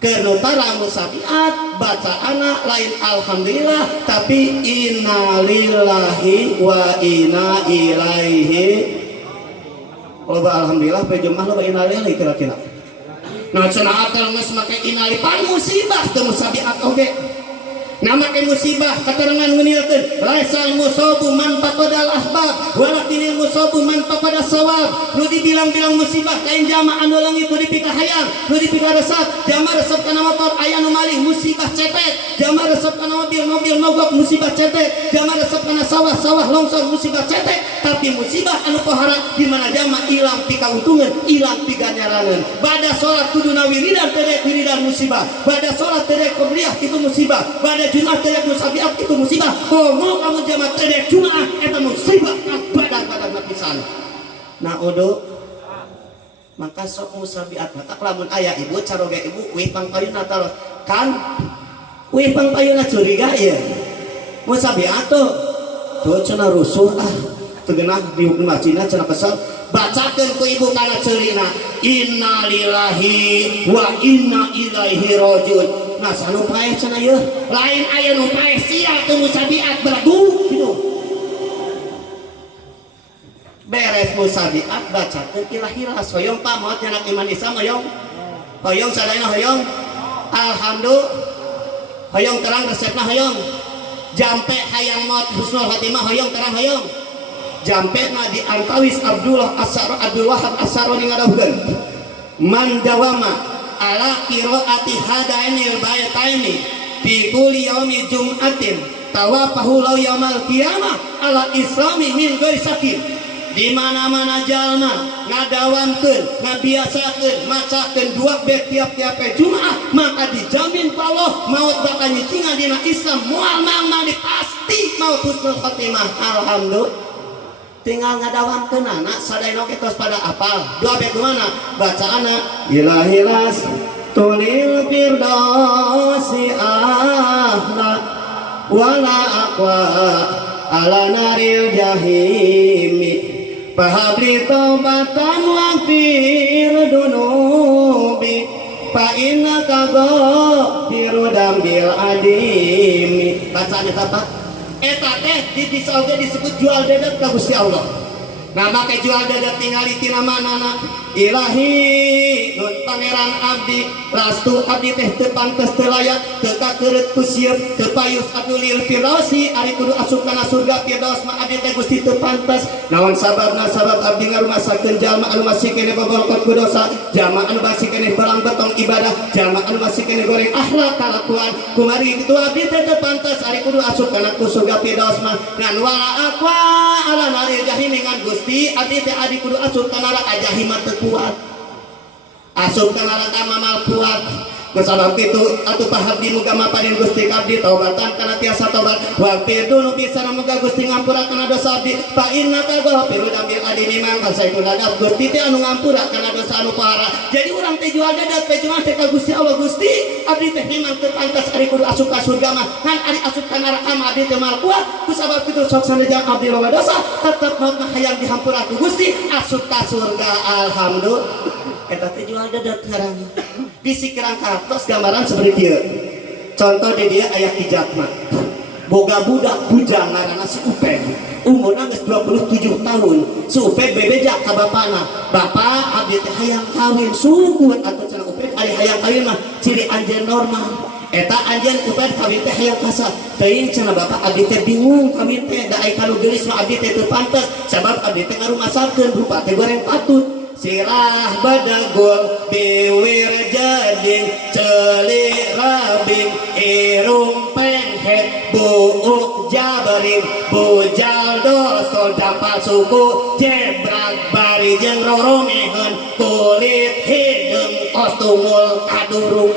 keur tara musabiat baca anak lain alhamdulillah tapi innalillahi wa inna ilaihi loba alhamdulillah pe Jumat loba innalillahi kira-kira nah cenah akal geus make innalillahi pan musibah teu musabiat oge nama ke musibah keterangan menilkeun laisal musabu man faqadal ahbab walakinil musabu man faqada sawab nu dibilang-bilang musibah lain jamaah anu leungit nu dipikah hayang nu dipikah resep jamaah resep kana motor aya nu malih musibah cetek jamaah resep kana mobil mogok musibah cetek jamaah resep kana sawah longsor musibah cetek tapi musibah anu pohara di mana jamaah ilang pikauntungan ilang piganyaraneun bada salat kudu wiridan teh wiridan musibah bada salat teh qobliyah itu musibah bada Jumat terek musabiat itu musibah ngomong kamu jamaah terek Jumat itu musibah badan pisan nah odo maka sok musabiat tak lamun aya ibu caroge ibu wih pangpayuna taros kan wih pangpayuna curiga ya musabiat tuh cenah rusuh tegenah di masjidna cenah kesel bacakeun ku ibu kana ceurina innalillahi wa inna ilaihi rajiun nah sanu paeh cenah yeuh lain aya nu paeh sia teu musabiat belagu kitu beres musabiat bacakeun ilah-ilah hoyong pamot nya iman Islam hoyong sadayana hoyong alhamdulillah hoyong terang resepna hoyong jampe hayang maut husnul khotimah hoyong terang hoyong jampe na di antawis Abdul Wahab As-Saroni ngadawukeun man dawama ala qiraati hadainil baytaini fi kulli yaumi jum'atin tawafahu law yaumal qiyamah ala islami min ghairi sakin. Di mana-mana jalma ngadawankeun ngabiasakeun macakeun dua bet tiap-tiap Jumat maka dijamin Allah maut bakal nyicingan dina Islam moal mangma pasti maut husnul khotimah. Alhamdulillah tinggal ngadawankeun anak sadayana oge tos pada apal dua bet mana bacaana ilahilas tulil firdausi ahla wala aqwa ala naril jahimi pahabli taubatan waqfir dunubi fa innaka ghafiru dambil adimi. Bacaan eta Pak eta teh di sauge disebut jual dadat ka Gusti Allah. Nah make jual dadat tingali tina manana ilahi nun pangeran abdi rastu abdi teh teu pantes teu layak teu kakeureut ku sieun teu payus adulil firdausi ari kudu asup kana surga firdaus mah abdi teh Gusti teu pantes. Naon sababna sabab abdi ngarumasakeun jalma anu masih keneh bobolkot ku dosa jalma anu masih keneh balang betong ibadah jalma anu masih keneh goreng akhlak kalakuan kumari kitu abdi teh teu pantes ari kudu asup kana ku surga firdaus mah ngan wala aqwa ala naril jahim ngan Gusti abdi teh adi kudu asup kana neraka jahim teu kuat asup ka neraka mamal kuat. Kusabab itu atuh pahabdi muga maparin Gusti kabdi taubatan kana tiasa tobat wa firdu bisa muga Gusti ngampura kana dosa abdi fa innaka ghafiru dambil adimi mangka saeuna dadap Gusti teh anu ngampura kana dosa anu parah. Jadi urang teh jual dadat teh cuma teh ka Gusti Allah Gusti abdi teh memang teu pantas ari kudu asup ka surga mah ngan ari asup ka neraka mah abdi teh mal kuat. Kusabab itu sok sanajang abdi loba dosa tetep maut mah hayang dihampura ku Gusti asup ka surga. Alhamdulillah eta teh jual dadat ngaranna bisi kirang kartos gambaran seperti ieu. Contoh di dia aya kijatma boga budak bujang ngaranna si Uped umurna geus 27 tahun. Si Uped bebeja ka bapana, "Bapak, abdi teh hayang kawin." Sukut atuh cenah Uped ari hayang kawin mah ciri anjeun normal. Eta anjeun Uped kawin teh hayang kasar. Teuing cenah bapak abdi teh bingung kawin teh da aya kanu geulis mah abdi teh teu pantes sabab abdi teh ngarumasakeun rupa teh goreng patut. Sirah badagol biwir jading celik rabing irung penghet buuk jabaring bujal dosol dapat suku jebrak bari jeung roromeheun kulit hidung ostumul kadurung.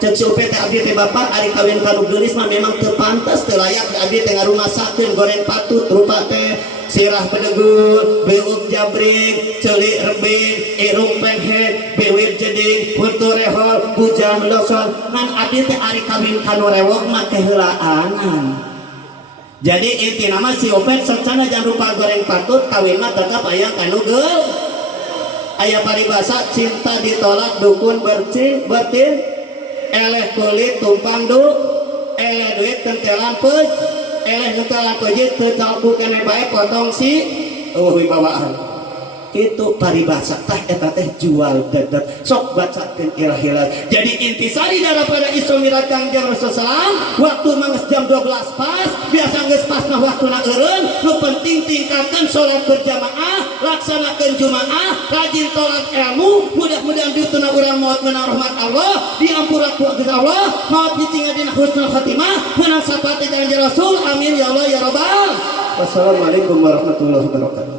Cek si Uped teh abdi teh bapak ari kawin kanu geulis mah memang teu pantes teu layak abdi teh ngarumasakeun goreng patut rupa teh sirah pedegul beuk jabring celik rebing irung penghet biwir jeding putu rehol bujang dosol ngan abdi teh ari kawin kanu rewok mah keheulaan. Jadi inti nama si Uped sacana jangan rupa goreng patut kawin mah tetep aya kanu geul aya paribasa cinta ditolak dukun bertin eleh kulit tumpang du eleh duit kentelan peuj eleh kentelan peujit teu calku keneh bae potong si wibawaan itu paribasa tah eta teh jual dadat sok bacakeun ilah-ilah. Jadi intisari daripada isomirat Kangjeng Rasulullah waktu mangges jam 12 pas biasa geus pas mah waktuna eureun nu penting tingkatkeun salat berjamaah laksanakeun jumaah rajin tolat ilmu mudah-mudahan dituna urang maot meunang rahmat Allah diampura ku Allah maot ditinggal dina husnul khotimah meunang sapate Kangjeng Rasul amin ya Allah ya rabbal. Wassalamualaikum warahmatullahi wabarakatuh.